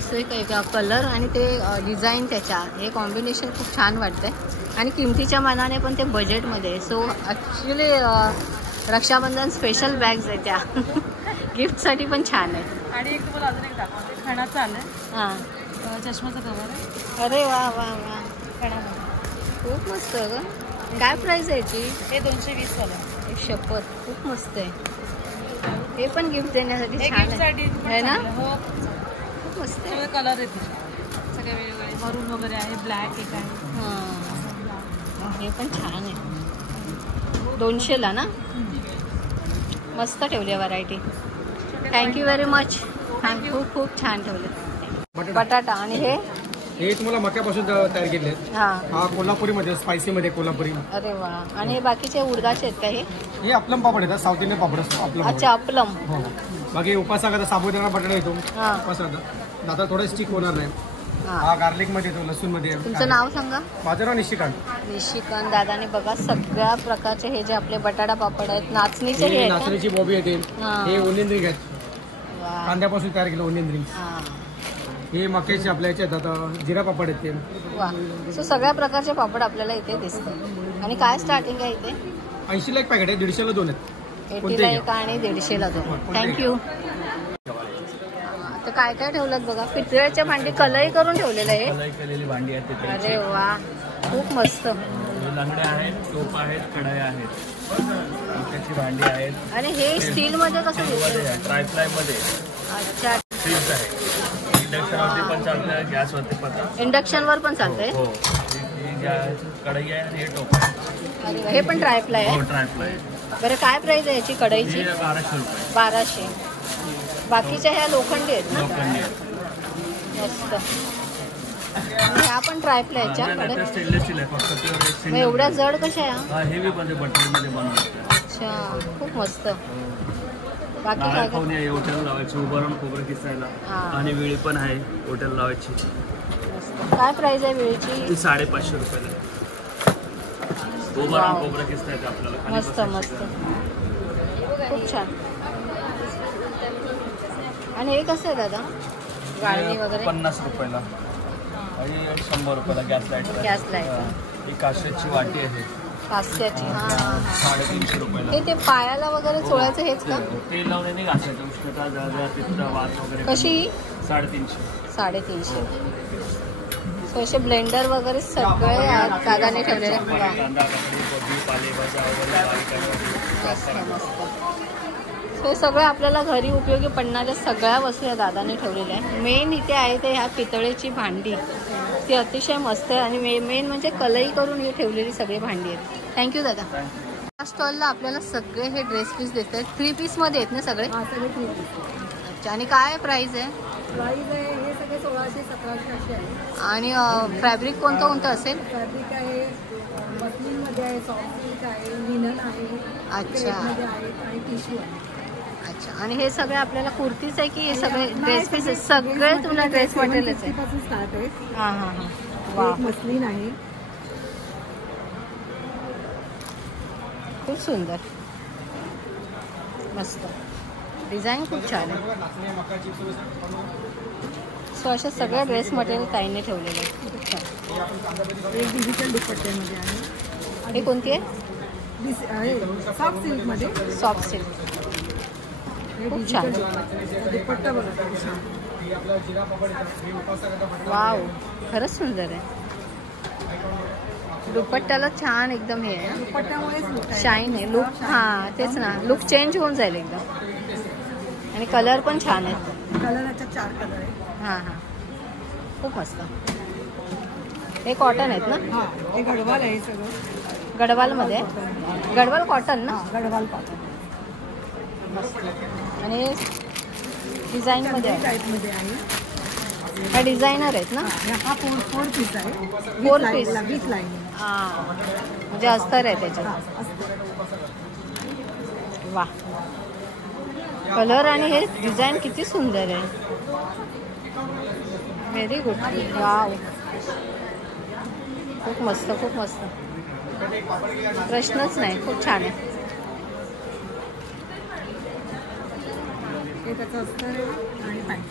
कलर आणि ते डिझाईन त्याच्या हे कॉम्बिनेशन खूप छान वाटतंय. आणि किमतीच्या मानाने पण ते बजेटमध्ये. So actually Rakshabandhan special bags आहेत त्या. गिफ्टसाठी पण छान आहे. आणि एक तुम्हाला अजून एक दाखवते. खणाचं आलं आहे. हां, चष्माचं कवर आहे. अरे वा वा वा, खणामध्ये खूप मस्त ग. काय प्राईस आहे याची? हे 220 वाला. एक शपथ, खूप मस्त आहे. हे पण गिफ्ट देण्यासाठी हे छान गिफ्टसाठी आहे ना. हो, खूप मस्त आहे. सगळे कलर आहेत तिचे. सगळे वेगवेगळे. मरून वगैरे आहे, ब्लॅक एक आहे. हां, हे पण छान आहे. 200ला ना. मस्त ठेवली आहे व्हरायटी. Thank you very much. खूप खूप छान ठेवले. बटाटा. आणि हे तुम्हाला मक्यापासून तयार केले. हां, हा कोल्हापुरीमध्ये, स्पायसीमध्ये कोल्हापुरी. अरे वा. आणि हे बाकीचे उडदाचे आहेत का? हे अपलम पापड येतात, साऊथ इंडियन पापड असतो अपलम. अच्छा, अपलम. हो, बाकी उपासाकरता साबुदाणा बटाटा येतो. हां, उपासाकरता दादा थोडं स्टिक होणार नाही. हां. हा गार्लिक मध्ये येतो, लसूण मध्ये. तुमचं नाव सांगा. माझं नाव निशिकांत. निशिकांत. दादाने बघा सगळ्या प्रकारचे हे जे आपले बटाटा पापड आहेत, नाचणीचे हे आहेत का? नाचणीची बॉबी येते. हां. हे ओनियन रिंग आहेत, वा. कांद्यापासून तयार केलं ओनियन रिंग. हां, हे मक्याचे आपल्या याच्यात आता जिरा पापड येते. वा. सो सगळ्या प्रकारचे पापड आपल्याला इथे दिसतात. आणि काय स्टार्टिंग आहे इथे? 80ला एक पॅकेट आहे, 150ला 2 आहेत. 80ला एक आणि 150ला 2. थँक्यू. तर काय काय ठेवलं बघा. पितळेच्या भांडी कलई करून ठेवलेलं आहे. कलई केलेली भांडी आहेत तिथे. अरे वा, खूप मस्त. लंगड्या आहेत, टोप आहेत, कढया आहेत, त्याची भांडी आहेत. आणि हे स्टीलमध्ये कसं दिसतं? ट्रायफ्लाय मध्ये. अच्छा, फ्रीज आहे. इंडक्शनवरती पण चालतंय, गॅसवरती पण. इंडक्शनवर पण चालतंय. हो, ही कढई आहे आणि हे टोप आहे. अरे वा, हे पण ट्रायफ्लाय हो, आहे. ट्रायफ्लाय. बरं, काय प्राइस आहे याची कढईची? हे 1200 रुपये. 1200. बाकीच्या ह्या लोखंडी आहेत ना. लोखंडी आहेत. मस्त. आणि ह्या पण ट्रायफ्लायच्या कडे. स्टेनलेस स्टील आहे फक्त. प्युअर एक मग सिंगल. एवढ्या जड कशा आहे? हा, हेवी मध्ये बटरमध्ये बनवतात. अच्छा, खूप मस्त. बाकी काय नारळ काय? खाऊन आहे, हॉटेल लावायची, उभं राहून खोबरं किसायला. हा. आणि वेळी पण आहे हॉटेल लावायची. मस्त. काय प्राइस आहे वेळेची? ती 550 रुपयाला. उभं राहून खोबरं किसता येते आपल्याला. खाली मस्त बसायची मस्त, गरज. खूप छान. आणि हे कसं आहे दादा? गाळणी वगैरे? 50 रुपयाला. आणि 100 रुपयाला गॅस लाईट. Gas light. ही काश्याची वाटी आहे. कास्याची. हां हां. 350 रुपयाला. हे ते पायाला वगैरे चोळायचं हेच का? ते लावून नाही घासायचं. उष्णता जळजळ, पित्त, वात वगैरे. कशी? 350. 350. सो असे ब्लेंडर वगैरे सगळे दादाने ठेवलेले. कांदा, काकडी, कोबी, पालेभाज्या वगैरे बारीक आहे. मस्त मस्त. हे सगळं आपल्याला घरी उपयोगी पडणाऱ्या सगळ्या वस्तू या दादाने ठेवलेल्या आहे. मेन इथे आहे ते ह्या पितळेची भांडी. ती अतिशय मस्त आहे. आणि मेन म्हणजे कलई करून ही ठेवलेली सगळी भांडी आहेत. थँक्यू दादा. या स्टॉलला आपल्याला सगळे हे ड्रेस पीस दिसत आहेत. 3 पीसमध्ये आहेत ना सगळे? सगळे 3 पीस. अच्छा, आणि काय प्राईस आहे? प्राईस आहे हे सगळे आहे 1600-1700 अशी आहे. आणि फॅब्रिक कोणतं कोणतं असेल? फॅब्रिक आहे मस्लिनमध्ये आहे, सॉफ्ट सिल्क आहे, लिनन आहे, अच्छा क्रेपमध्ये आहे आणि टिश्यू आहे. अच्छा. आणि हे सगळे आपल्याला कुर्तीच आहे की हे सगळे ड्रेस पीस? सगळे तुला ड्रेस मटेरियलच आहे? 750 स्टार्ट आहे. हां हां हां. वा, मस्लिन आहे. खूप सुंदर, मस्त डिझाईन, खूप छान आहे. सो अशा सगळ्या ड्रेस मटेरियल ताईने ठेवलेले आहे. खूप छान. एक डिजिटल दुपट्ट्यामध्ये आहे. हे कोणती आहे? सॉफ्ट सिल्कमध्ये. Soft silk. खूप छान. दुपट्टा बघा. वाव, खरंच सुंदर आहे. दुपट्ट्याला छान एकदम हे आहे, दुपट्ट्यामुळेच शाईन आहे. लुक, हां तेच ना, लुक चेंज होऊन जाईल एकदम. आणि कलर पण छान आहेत. कलराच्या 4 कलर आहे. हां हां, खूप मस्त. हे कॉटन आहेत ना? हां, हे गडवाल आहे सगळं. गडवालमध्ये? गडवाल कॉटन ना? गडवाल कॉटन. आणि डिझाईनमध्ये आहे. टाईपमध्ये आहे. हा डिझायनर आहेत ना? हा 4 पीस आहे. 4 पीस. With line. हां, म्हणजे अस्तर आहे त्याच्यात. वा, कलर आणि हे डिझाईन किती सुंदर आहे. Very good. वाव, खूप मस्त, खूप मस्त. प्रश्नच नाही, खूप छान आहे. हे त्याचं अस्तर आहे आणि पॅन्ट.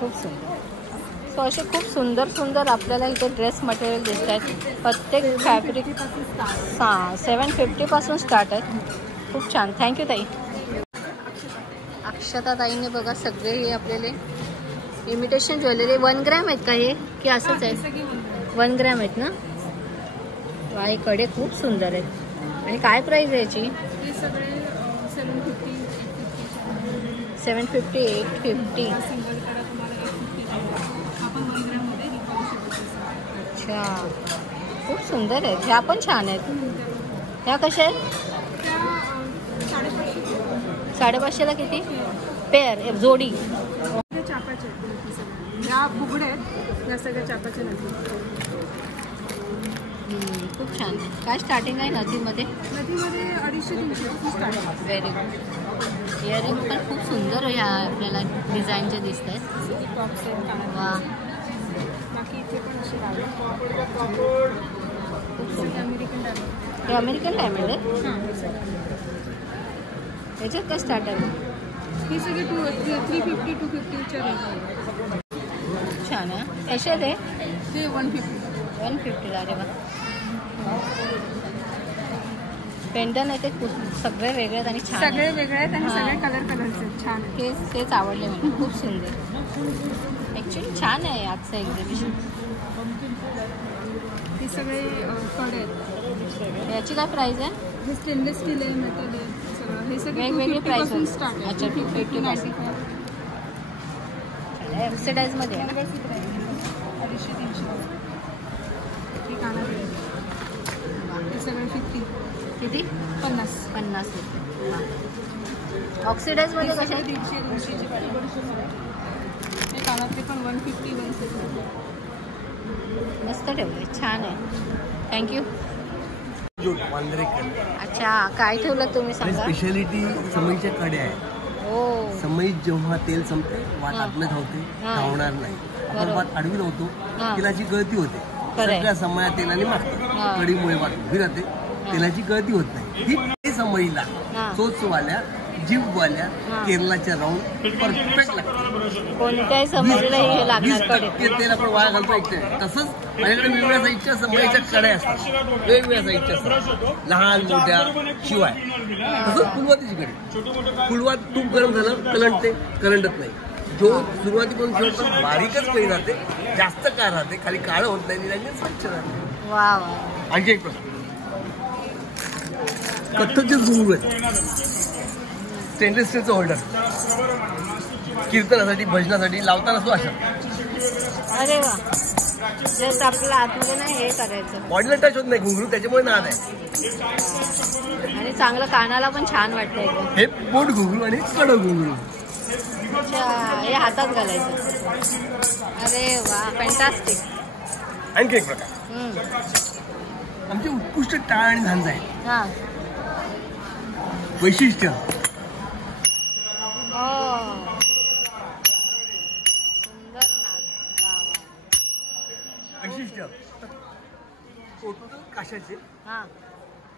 खूप सुंदर. सो असे खूप सुंदर सुंदर आपल्याला इथे ड्रेस मटेरियल दिसत आहेत. प्रत्येक फॅब्रिक 750 पासून स्टार्ट आहेत. खूप छान. थँक्यू ताई. अक्षता ताईने बघा सगळे हे आपल्याला इमिटेशन ज्वेलरी. 1 ग्रॅम आहेत का हे की असंच आहे? 1 ग्रॅम आहेत ना? वा, हे कडे खूप सुंदर आहेत. आणि काय प्राईस आहे याची? 750, 850. अच्छा, खूप सुंदर आहेत. ह्या पण छान आहेत. ह्या कशा आहेत? 550ला किती पेअर? जोडी? चापाचे या फुगड्या आहेत. या सगळ्या चापाच्या नदी. खूप छान. काय स्टार्टिंग आहे नदीमध्ये? नदीमध्ये 250-300 स्टार्ट आहे. Very good. इयरिंग पण खूप सुंदर ह्या आपल्याला डिझाईनचे दिसत आहेत. वा, बाकी इथे पण असे अमेरिकन डायमंड. हे अमेरिकन डायमंड आहे? याच्यात काय स्टार्ट आहे? ही सगळी 350-250च्या रेंज आहे. छान आहे. कशात आहे? ते 150. 150. अरे वा. पेंडन आहे ते सगळे वेगळे आहेत आणि छान. सगळे वेगळे आहेत आणि सगळे कलरचे आहेत. छान आहे. तेच आवडले मला. खूप सुंदर. ॲक्च्युली छान आहे आजचं एक्झिबिशन. हे सगळे कडे आहेत. याची काय प्राईस आहे? हे स्टेनलेस स्टील आहे, मेटल आहे सगळं. हे सगळे वेगवेगळी प्राईस आहे. स्टार्ट आहे. अच्छा, 250 ऑक्सिडाईजमध्ये आहे. 250-300. हे कानातले हे सगळे 50. किती? 50 रुपये. ऑक्सिडाईजमध्ये कशा आहे? 150-200ची हे कानातले पण 150-160. मस्त ठेवले, छान आहे. थँक्यू. वांद्रेकर. अच्छा, काय ठेवलं तुम्ही सांगा? स्पेशालिटी समईच्या कडे आहे. हो. समई जेव्हा तेल संपते वाट आतनं धावते, धावणार नाही. आपण वाट अडवी लावतो, तेलाची गळती होते. सगळ्या समया तेलाने मागतात. कडीमुळे वाट उभी राहते, तेलाची गळती होत नाही. ही समईला चोचवाल्या जीववाल्या केरलाच्या राऊंड परफेक्ट लागते. कोणत्याही समजलं हे लागणार कडे. तेल आपण वाया घालतो ऐकते. तसंच माझ्याकडे वेगवेगळ्या साईजच्या समईच्या कड्या असतात, वेगवेगळ्या साईजच्या असतात, लहान मोठ्या शिवाय. तसंच फुलवातीची कडी. फुलवात तूप गरम झालं कलंडते, करंडत नाही. जो सुरुवातीपासून शेवटपर्यंत बारीकच कळी राहते, जास्त काय राहते, खाली काळं होत नाही आणि स्वच्छ राहते. वा वा. आणखी एक प्रश्न. कथ्थकचे घुंगरू आहेत, स्टेनलेस स्टीलचं होल्डर, कीर्तनासाठी भजनासाठी लावताना असतो अशा. अरे वा. जस्ट आपल्याला आतमध्ये नाही हे करायचं, बॉडीला टच होत नाही घुंगरू, त्याच्यामुळे नाद आहे. आणि चांगलं कानाला पण छान वाटतं एकदम. हे बोट घुंगरू आणि कडक घुंगरू. अच्छा, हे हातात घालायचं. अरे वा, फॅन्टास्टिक. आणखी एक प्रकार आमचे उत्कृष्ट टाळ आणि झांजा आहे. हां. वैशिष्ट्य सुंदर नाद. वा वा. वैशिष्ट्य टोटल काशाचे हां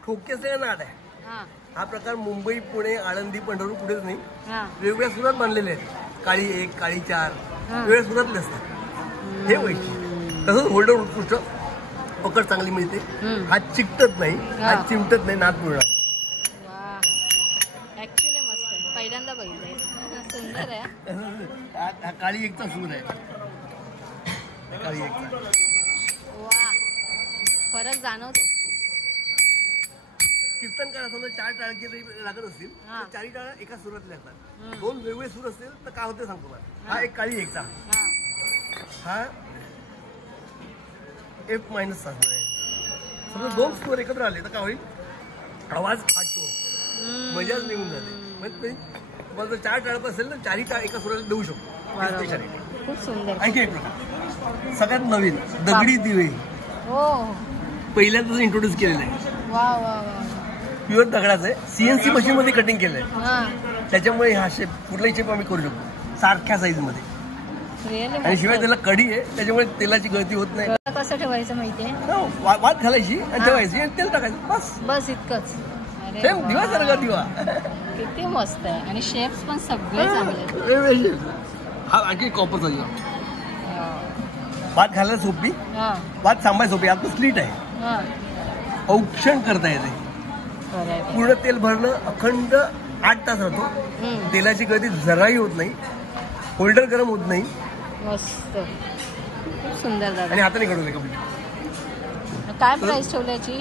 ठोक्याचे नाद आहे. हां हा प्रकार मुंबई, पुणे, आळंदी, पंढरपूर कुठेच नाही. हां. वेगवेगळ्या सुरात बांधलेले आहेत. काळी 1, काळी 4 वेगवेगळ्या सुरातले असतात. हे वैशिष्ट्य. तसंच होल्डर उत्कृष्ट, पकड चांगली मिळते. हात चिकटत नाही, हात चिमटत नाही, नाद पूर्ण. वा, ऍक्च्युली मस्त आहे. पहिल्यांदा बघितलंय. सुंदर आहे. हा काळी 1चा सूर आहे. काळी 1चा. वा, फरक जाणवतो. कीर्तनकार समजा 4 टाळकी लागत असतील तर 4 टाळ एका सुरातले असतात. 2 वेगवेगळे सूर असतील तर काय होते सांगतो मला. हा एक काळी 1चा, हा F- चा सूर आहे. समजा 2 सूर एकत्र आले तर काय होईल, आवाज फाटतो, मजाच निघून जाते. म्हणजे तुम्हाला जर 4 टाळप असेल तर 4ही टाळ एका सुराला देऊ शकतो. खूप सुंदर. आणखी एक प्रकार सगळ्यात नवीन, दगडी दिवे. हो, पहिल्यांदाच इंट्रोड्यूस केलेलं आहे. वा वा वा. प्युअर दगडाचं आहे. CNC मशीन मध्ये कटिंग केलंय. हां. त्याच्यामुळे हा शेप कुठलाही शेप आम्ही करू शकतो सारख्या साईज मध्ये. आणि शिवाय त्याला कडी आहे त्याच्यामुळे तेलाची गळती होत नाही. कसं ठेवायचं माहितीये, वात घालायची आणि ठेवायची आणि तेल टाकायचं बस. बस इतकंच. सेम दिवा सारखा दिवा. किती मस्त आहे. आणि शेप्स पण सगळे चांगले आहेत. हा आणखी कॉपरचा दिवा. वात घालायला सोपी, हां वात सांभाळायला सोपी. आता स्लीट आहे, हां. औक्षण करता येते. पूर्ण तेल भरणं अखंड 8 तास राहतो. तेलाची गळती जराही होत नाही, होल्डर गरम होत नाही. मस्त, खूप सुंदर दादा. आणि हाताने घडवले कम्प्लीट. काय प्राइस ठेवल्याची?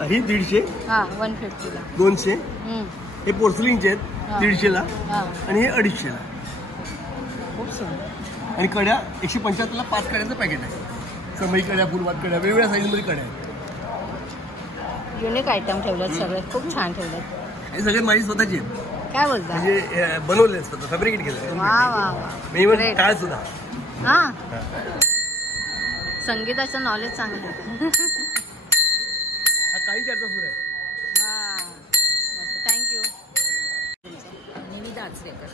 ही 150, हां 150 ला. 200. हे पोर्सलिनचे आहेत 150 ला हां. आणि हे 250 ला. खूप सुंदर. आणि कड्या 175 ला 5 कड्यांचं पॅकेट आहे. समई कड्या, फुलवात कड्या, वेगवेगळ्या साईजमध्ये कड्या आहेत. युनिक आयटम ठेवलेत सगळे, खूप छान ठेवलेत. हे सगळे माझी स्वतःची आहेत. काय बोलता? म्हणजे बनवले स्वतः, फॅब्रिकेट केलं. वा वा वा. मी इव्हन टाळ सुद्धा. हां, संगीताचं नॉलेज चांगलं. हा काळी 4चा सूर आहे. हां मस्त, थँक्यू. निविदा आचरेकर.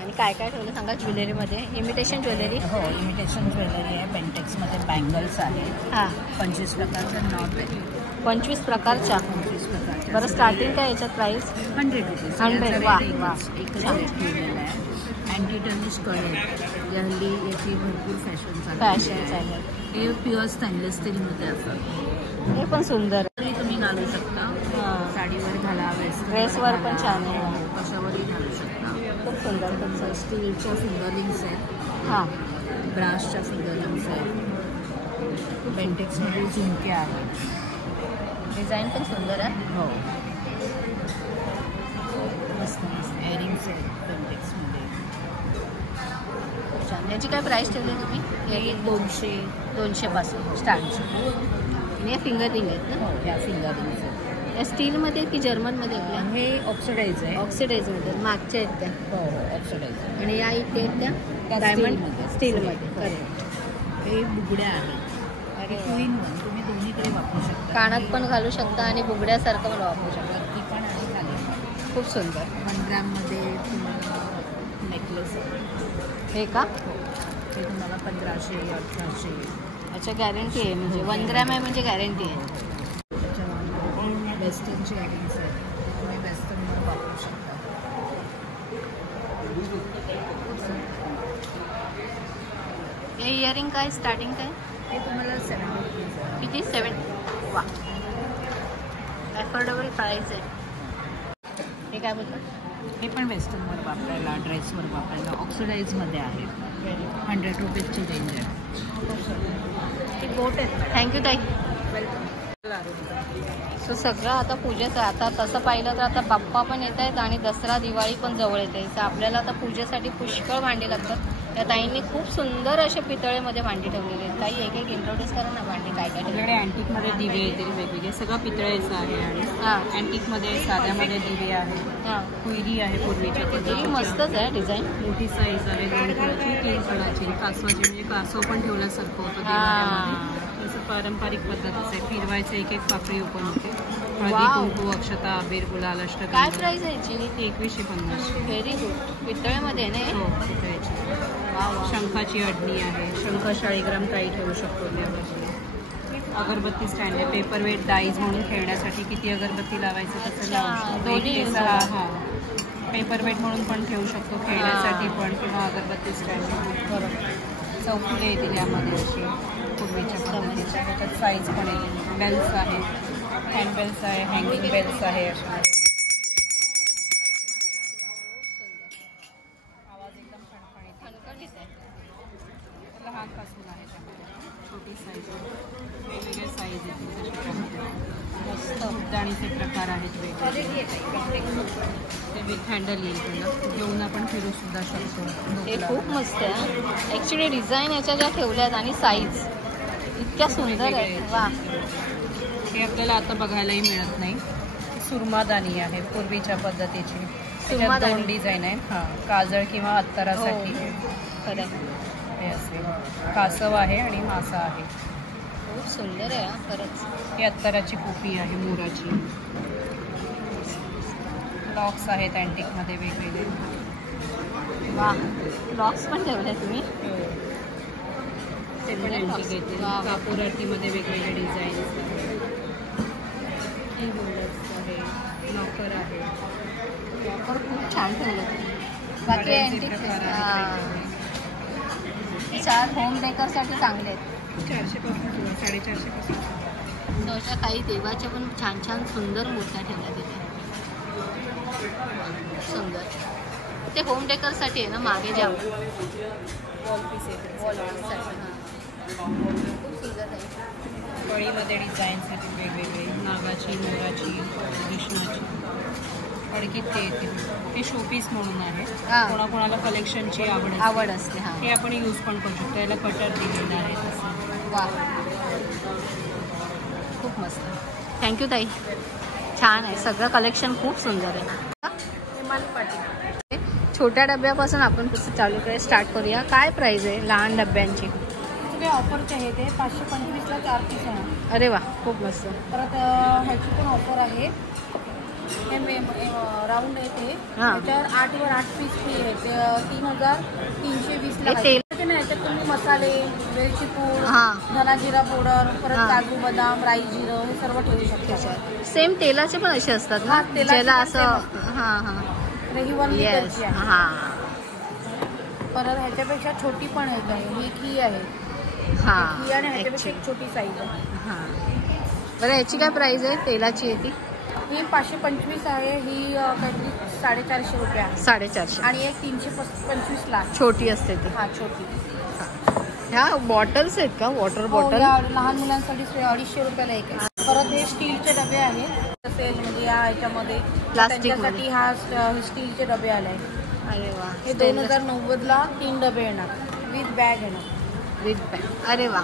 आणि काय काय ठेवलं सांगा ज्वेलरीमध्ये? Imitation jewellery. हो, इमिटेशन ज्वेलरी आहे. पेंटेक्समध्ये बँगल्स आहेत. हां 25 प्रकारच्या नॉट आहे. 25 प्रकारच्या. 25 प्रकारच्या. बरं, स्टार्टिंग काय याच्यात प्राईस? 100 रुपीज. 100. वा वा. एक ठेवलेलं आहे. अँटी टर्निश कड आहे. हल्ली याची भरपूर फॅशन चालू फॅशन चालेल. हे प्युअर स्टेनलेस स्टीलमध्ये असतात. हे पण सुंदर. तरी तुम्ही घालू शकता. साडीवर घाला, ड्रेसवर पण छान आहे. कशावरही घालू शकता. खूप सुंदर. स्टीलच्या फिंगररिंग्स आहेत. हां ब्रासच्या फिंगररिंग्स आहेत. पेंटेक्समध्ये झुमके आहेत. डिझाईन पण सुंदर आहे. हो, मस्त मस्त इयरिंग्स आहेत पेंटेक्समध्ये. खूप छान. याची काय प्राईस ठेवली तुम्ही? हे 200 पासून स्टार्ट. आणि या फिंगर रिंग आहेत ना? या फिंगररिंग्स आहेत. या स्टीलमध्ये की जर्मनमध्ये आपल्या? हे ऑक्सिडाईज आहे. ऑक्सिडाईजमध्ये मागच्या आहेत त्या. हो, ऑक्सिडाईज. आणि या इथे आहेत त्या डायमंड स्टीलमध्ये. करेक्ट. हे बुगड्या आहेत. आणि 2-in-1 तुम्ही दोन्हीकडे वापरू शकता. कानात पण घालू शकता आणि बुगड्यासारखं पण वापरू शकता. ती पण आहे खाली. खूप सुंदर. 1 ग्रॅममध्ये नेकलेस आहे. हे का? ते तुम्हाला 1500, 1800. अच्छा, गॅरंटी आहे म्हणजे 1 ग्रॅम आहे म्हणजे गॅरंटी आहे. त्याच्यानंतर वेस्टर्नचे इयरिंग्स आहेत. तुम्ही वेस्टर्नवर वापरू शकता. हे इयरिंग काय स्टार्टिंग काय? हे तुम्हाला 7 रुपीज आहे. किती? 7. वा, अफोर्डेबल प्राईस आहे. हे काय बोलतात? हे पण वेस्टर्नवर वापरायला, ड्रेसवर वापरायला ऑक्सिडाईजमध्ये आहे. 100 रुपीजची रेंज आहे. बोट आहे. थँक्यू ताई. वेलकम. सो सगळं आता पूजेचं आहे. आता तसं पाहिलं तर आता बाप्पा पण येत आहेत आणि दसरा दिवाळी पण जवळ येते. तर आपल्याला आता पूजेसाठी पुष्कळ भांडी लागतात. त्या ताईंनी खूप सुंदर असे पितळेमध्ये भांडी ठेवलेली आहेत. ताई एक एक इंट्रोड्यूस करा ना भांडी काय काय आपल्याकडे अँटिकमध्ये दिवे येतील वेगवेगळे, सगळं पितळेचं आहे. आणि हां अँटिकमध्ये साध्यामध्ये दिवे आहे, हां कुयरी आहे पूर्वीच्या ही पद्धतीची. मस्तच आहे डिझाईन. मोठी साईज आहे, 2 फळाची, 3 फळाची, कासवाची, म्हणजे कासव पण ठेवल्यासारखं होतं देवाऱ्यामध्ये. तसं पारंपरिक पद्धत आहे. फिरवायचं एक एक पापडी ओपन होते. हळदी वाव. कुंकू, अक्षता, अबीर, गुलाल, काय अष्टगंध. प्राइस आहे याची? ती 2150. Very good. पितळेमध्ये आहे ना हे? हो, पितळेची. वा वा. शंखाची अडणी आहे, शंख 40 ग्राम काही ठेवू शकतो त्या बाजूला. अगरबत्ती स्टँड आहे, पेपर वेट डाईज म्हणून खेळण्यासाठी किती अगरबत्ती लावायचं तसं अच्छा, लावू दोन्ही use शकतो. होतात. हां, पेपर वेट म्हणून पण ठेवू शकतो खेळण्यासाठी पण, किंवा अगरबत्ती स्टँड. बरोबर. चौकुले येतील यामध्ये अशी पूर्वीच्या पद्धतीच्या. त्याच्यात साईज पण येतील. बेल्स आहे, हँड बेल्स आहे, हँगिंग बेल्स आहे अशा. आवाज एकदम खणखणीत येतो. खणखणीत आहे. लहानपासून आहे त्यामध्ये, छोटी साईज, वेगवेगळे साईज येतील तशा. मस्त उड्डाणीचे प्रकार आहेत वेगवेगळे. ते विथ हँडल येईल तुला, घेऊन आपण फिरू सुद्धा शकतो. हे खूप मस्त आहे. ॲक्च्युली डिझाईन याच्या ज्या ठेवल्यात आणि साईज इतक्या सुंदर आहेत. वा. हे आपल्याला आता बघायलाही मिळत नाही. सुरमादानी आहे पूर्वीच्या पद्धतीची. सुरमादानी. 2 डिझाईन आहेत. हां, काजळ किंवा अत्तरासाठी खरं आहे. हे असेल. कासव आहे आणि मासा आहे. खूप सुंदर आहे हा, खरंच. ही अत्तराची कुपी आहे मोराची. लॉक्स आहेत अँटिकमध्ये वेगवेगळे. वा. लॉक्स पण ठेवले तुम्ही? ते पण अँटिक येतील. वा. कापूर आरतीमध्ये वेगवेगळे डिझाईन्स आहेत. ही होल्डर्स आहे, लॉकर आहे. लॉकर खूप छान ठेवलं तुम्ही. बाकी कड्यांचे अँटिक प्रकार आहेत वेगवेगळे. चार होम डेकरसाठी चांगले आहेत. 400 पासून किंवा 450 पासून. तर अशा काही देवाच्या पण छान छान सुंदर मूर्त्या ठेवल्या तिथे. सुंदर. ते होम डेकरसाठी आहे ना मागे जे वॉल पीस येतील. वॉलसाठी. खूप सुंदर आहे. कळीमध्ये डिझाईन्स आहेत वेगवेगळे. नागाची, मोराची, कृष्णाची. पडकीत ते येतील. हे शोपीस म्हणून आहे. हां. कोणाकोणाला कलेक्शनची आवड असते. हां. हे आपण यूज पण करू शकतो. याला कटर दिलेलं आहे तसं. वा. खूप मस्त. थँक्यू ताई. छान आहे सगळं कलेक्शन. खूप सुंदर आहे. छोट्या डब्यापासून आपण कसं चालू करूया, स्टार्ट करूया. काय प्राइस आहे लहान डब्यांची? सगळे ऑफरचे आहे ते 525ला 4 पीस आहे. अरे वा, खूप मस्त. परत ह्याची पण ऑफर आहे. हे राऊंड आहे ते, हां. त्याच्यावर 8वर 8 पीस फ्री आहे. ते 3320ला हे तेल- आहे. ह्याच्यात तुम्ही मसाले, वेलची पूड, हां. धना जिरा पावडर, परत हां. काजू बदाम, राई जिरं हे सर्व ठेवू शकतो. सेम तेलाचे पण असे असतात ना, हां, तेलाचे ज्याला पण असं. same हां हां. तर ही 1 येस. लिटरची आहे. हां परत ह्याच्यापेक्षा छोटी पण आहे. ही की आहे हां. ही, आणि ह्याच्यापेक्षा ॲक्च्युली एक छोटी साईज आहे. हां. बरं याची काय प्राइस आहे तेलाची आहे ती? ही 525 आहे. ही काहीतरी 450 रुपये आहे. 450. आणि एक 325ला आहे. छोटी असते ती. हा, छोटी. ह्या बॉटल्स आहेत का, वॉटर हो, बॉटल? या लहान मुलांसाठी 250 रुपयाला एक आहे. परत हे स्टीलचे डबे आहेत. असेल म्हणजे या ह्याच्यामध्ये प्लास्टिक त्यांच्यासाठी हा स्टीलचे डबे आले आहे. अरे वा. हे 2090ला 3 डबे येणार विथ बॅग येणार. With bag. अरे वा.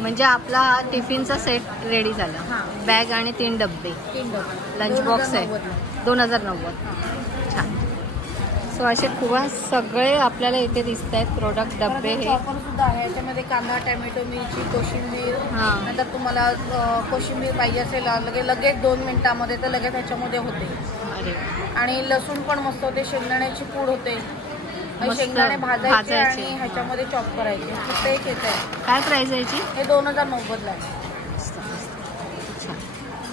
म्हणजे आपला हा टिफिनचा सेट रेडी झाला. हां. बॅग आणि 3 डब्बे. 3 डबे लंच बॉक्स आहे. 2090. छान. सो असे खूप सगळे आपल्याला इथे दिसत आहेत प्रोडक्ट डब्बे हे. ऑफर सुद्धा आहे. याच्यामध्ये कांदा, टोमॅटो, मिरची, कोशिंबीर. हां. नंतर तुम्हाला कोशिंबीर पाहिजे असेल लगेच 2 मिनिटामध्ये तर लगेच ह्याच्यामध्ये होते. अरे वा. आणि लसूण पण मस्त होते. शेंगदाण्याची पूड होते. मस्त. शेंगदाणे भाजायचे आणि भाजायचे. ह्याच्यामध्ये चॉप करायचे. फक्त एक येत आहे. काय प्राइस आहे याची? हे 2090ला आहे. छान.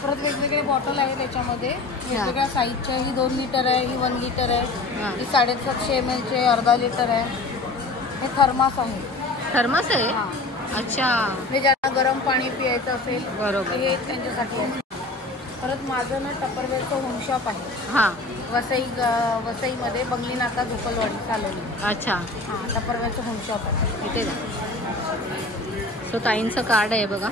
परत वेगवेगळे बॉटल आहे त्याच्यामध्ये वेगवेगळ्या साईजच्या. ही 2 लिटर आहे, ही 1 लिटर आहे, हां. ही 750 ml चे अर्धा लिटर आहे. हे थर्मास आहे. थर्मस आहे? हां. अच्छा. हे ज्यांना गरम पाणी पियायचं असेल बरोबर. हे त्यांच्यासाठी आहे. परत माझं ना टपरवेअरचं होम शॉप आहे. हां. वसईमध्ये बंगली नाका झोपलवाडी चालवली. अच्छा. हां, टपरवेअरचं होम शॉप आहे. इथे जा. सो ताईंचं कार्ड आहे बघा.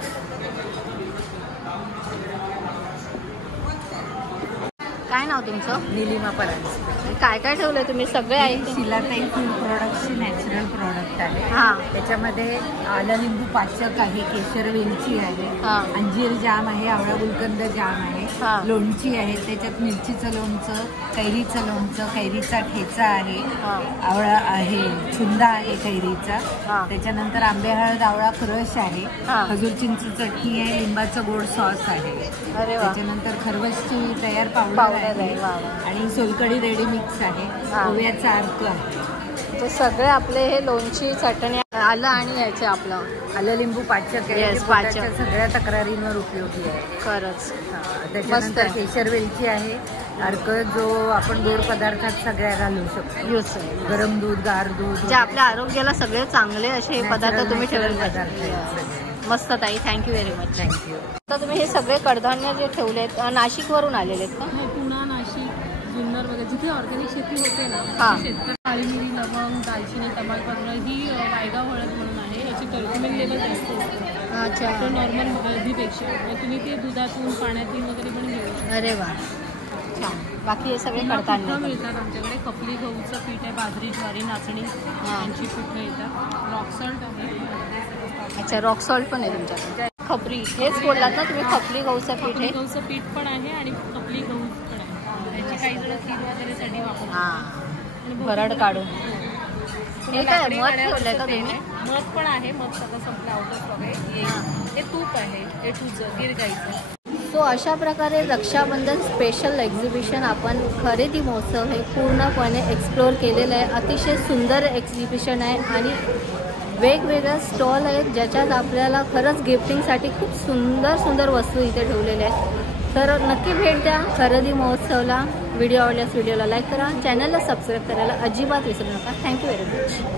काय नाव तुमचं? निलिमा परांजपे. काय काय ठेवलंय तुम्ही? सगळे आहे शिलाताई फूड प्रोडक्टची नॅचरल प्रोडक्ट सेट आहे. हां. त्याच्यामध्ये आलं लिंबू पाचक आहे, केशर वेलची आहे, हां. अंजीर जाम आहे, आवळा गुलकंद जाम आहे, हां. लोणची आहे, त्याच्यात मिरचीचं लोणचं, कैरीचं लोणचं, कैरीचा ठेचा आहे, हां. आवळा आहे, छुंदा आहे कैरीचा, हां. त्याच्यानंतर आंबे हळद आवळा क्रश आहे, हां. खजूर चिंच चटणी आहे, लिंबाचं गोड सॉस आहे, अरे वा. त्याच्यानंतर खरवसची तयार पावडर पावडर आहे आहे, वा वा. आणि सोलकढी रेडी मिक्स आहे, हां. ओव्याचा अर्क आहे. ते सगळे आपले हे लोणची चटणी आलं आणि याचे आपलं आलं लिंबू पाचक आहे, Yes, जे पाचक. पोटाच्या सगळ्या तक्रारींवर उपयोगी आहे. खरंच मस्त त्याच्यानंतर आहे. केशर वेलची आहे, अर्क जो आपण गोड पदार्थात सगळ्या घालू शकतो. यूज आहे. गरम दूध, गार दूध, जे आपल्या आरोग्याला सगळे चांगले असे हे पदार्थ Natural, तुम्ही natural ठेवले पदार्थ आहेत सगळे. मस्त ताई, थँक्यू व्हेरी मच. थँक्यू. आता तुम्ही हे सगळे कडधान्य जे ठेवले आहेत नाशिकवरून आलेले आहेत का? पुणा, नाशिक, जुन्नर वगैरे जिथे ऑर्गॅनिक शेती होते ना, हां. शेतकरी काळी मिरी, लवंग, दालचिनी, तमालपत्र ही वायगाव हळद म्हणून आहे. याची कर्क्युमिन लेवल जास्त असते अच्छा. आपलं नॉर्मल हळदीपेक्षा. तुम्ही ते दुधातून, पाण्यातून वगैरे पण घेऊ शकता. अरे वा, छान. बाकी हे सगळे पुन्हा कडधान्य पिठं मिळतात आमच्याकडे. खपली गहूचं पीठ आहे, बाजरी, ज्वारी, नाचणी यांची पिठं येतात. रॉक सॉल्ट आहे. अच्छा, रॉक सॉल्ट पण आहे तुमच्याकडे. खपरी हेच बोललात ना तुम्ही, खपली गहूचं पीठ खपली आहे. गहूचं पीठ पण आहे आणि खपली गहू पण आहे. त्याची काही जण खीर वगैरेसाठी वापरतात. हां, भरड काढून. हे काय मध ठेवलंय का तुम्ही? मध पण आहे. मध सगळं संपलं, आउट ऑफ स्टॉक आहे. हे तूप आहे, हे तुझं गिर गाईचं. सो अशा प्रकारे रक्षाबंधन स्पेशल एक्झिबिशन आपण खरेदी महोत्सव हे पूर्णपणे एक्सप्लोअर केलेलं आहे. अतिशय सुंदर एक्झिबिशन आहे आणि वेगवेगळ्या स्टॉल आहेत ज्याच्यात आपल्याला खरंच गिफ्टिंगसाठी खूप सुंदर सुंदर वस्तू इथे ठेवलेल्या आहेत. तर नक्की भेट द्या खरेदी महोत्सवला. व्हिडिओ आवडल्यास व्हिडिओला लाईक करा, चॅनलला सबस्क्राईब करायला अजिबात विसरू नका. Thank you very much.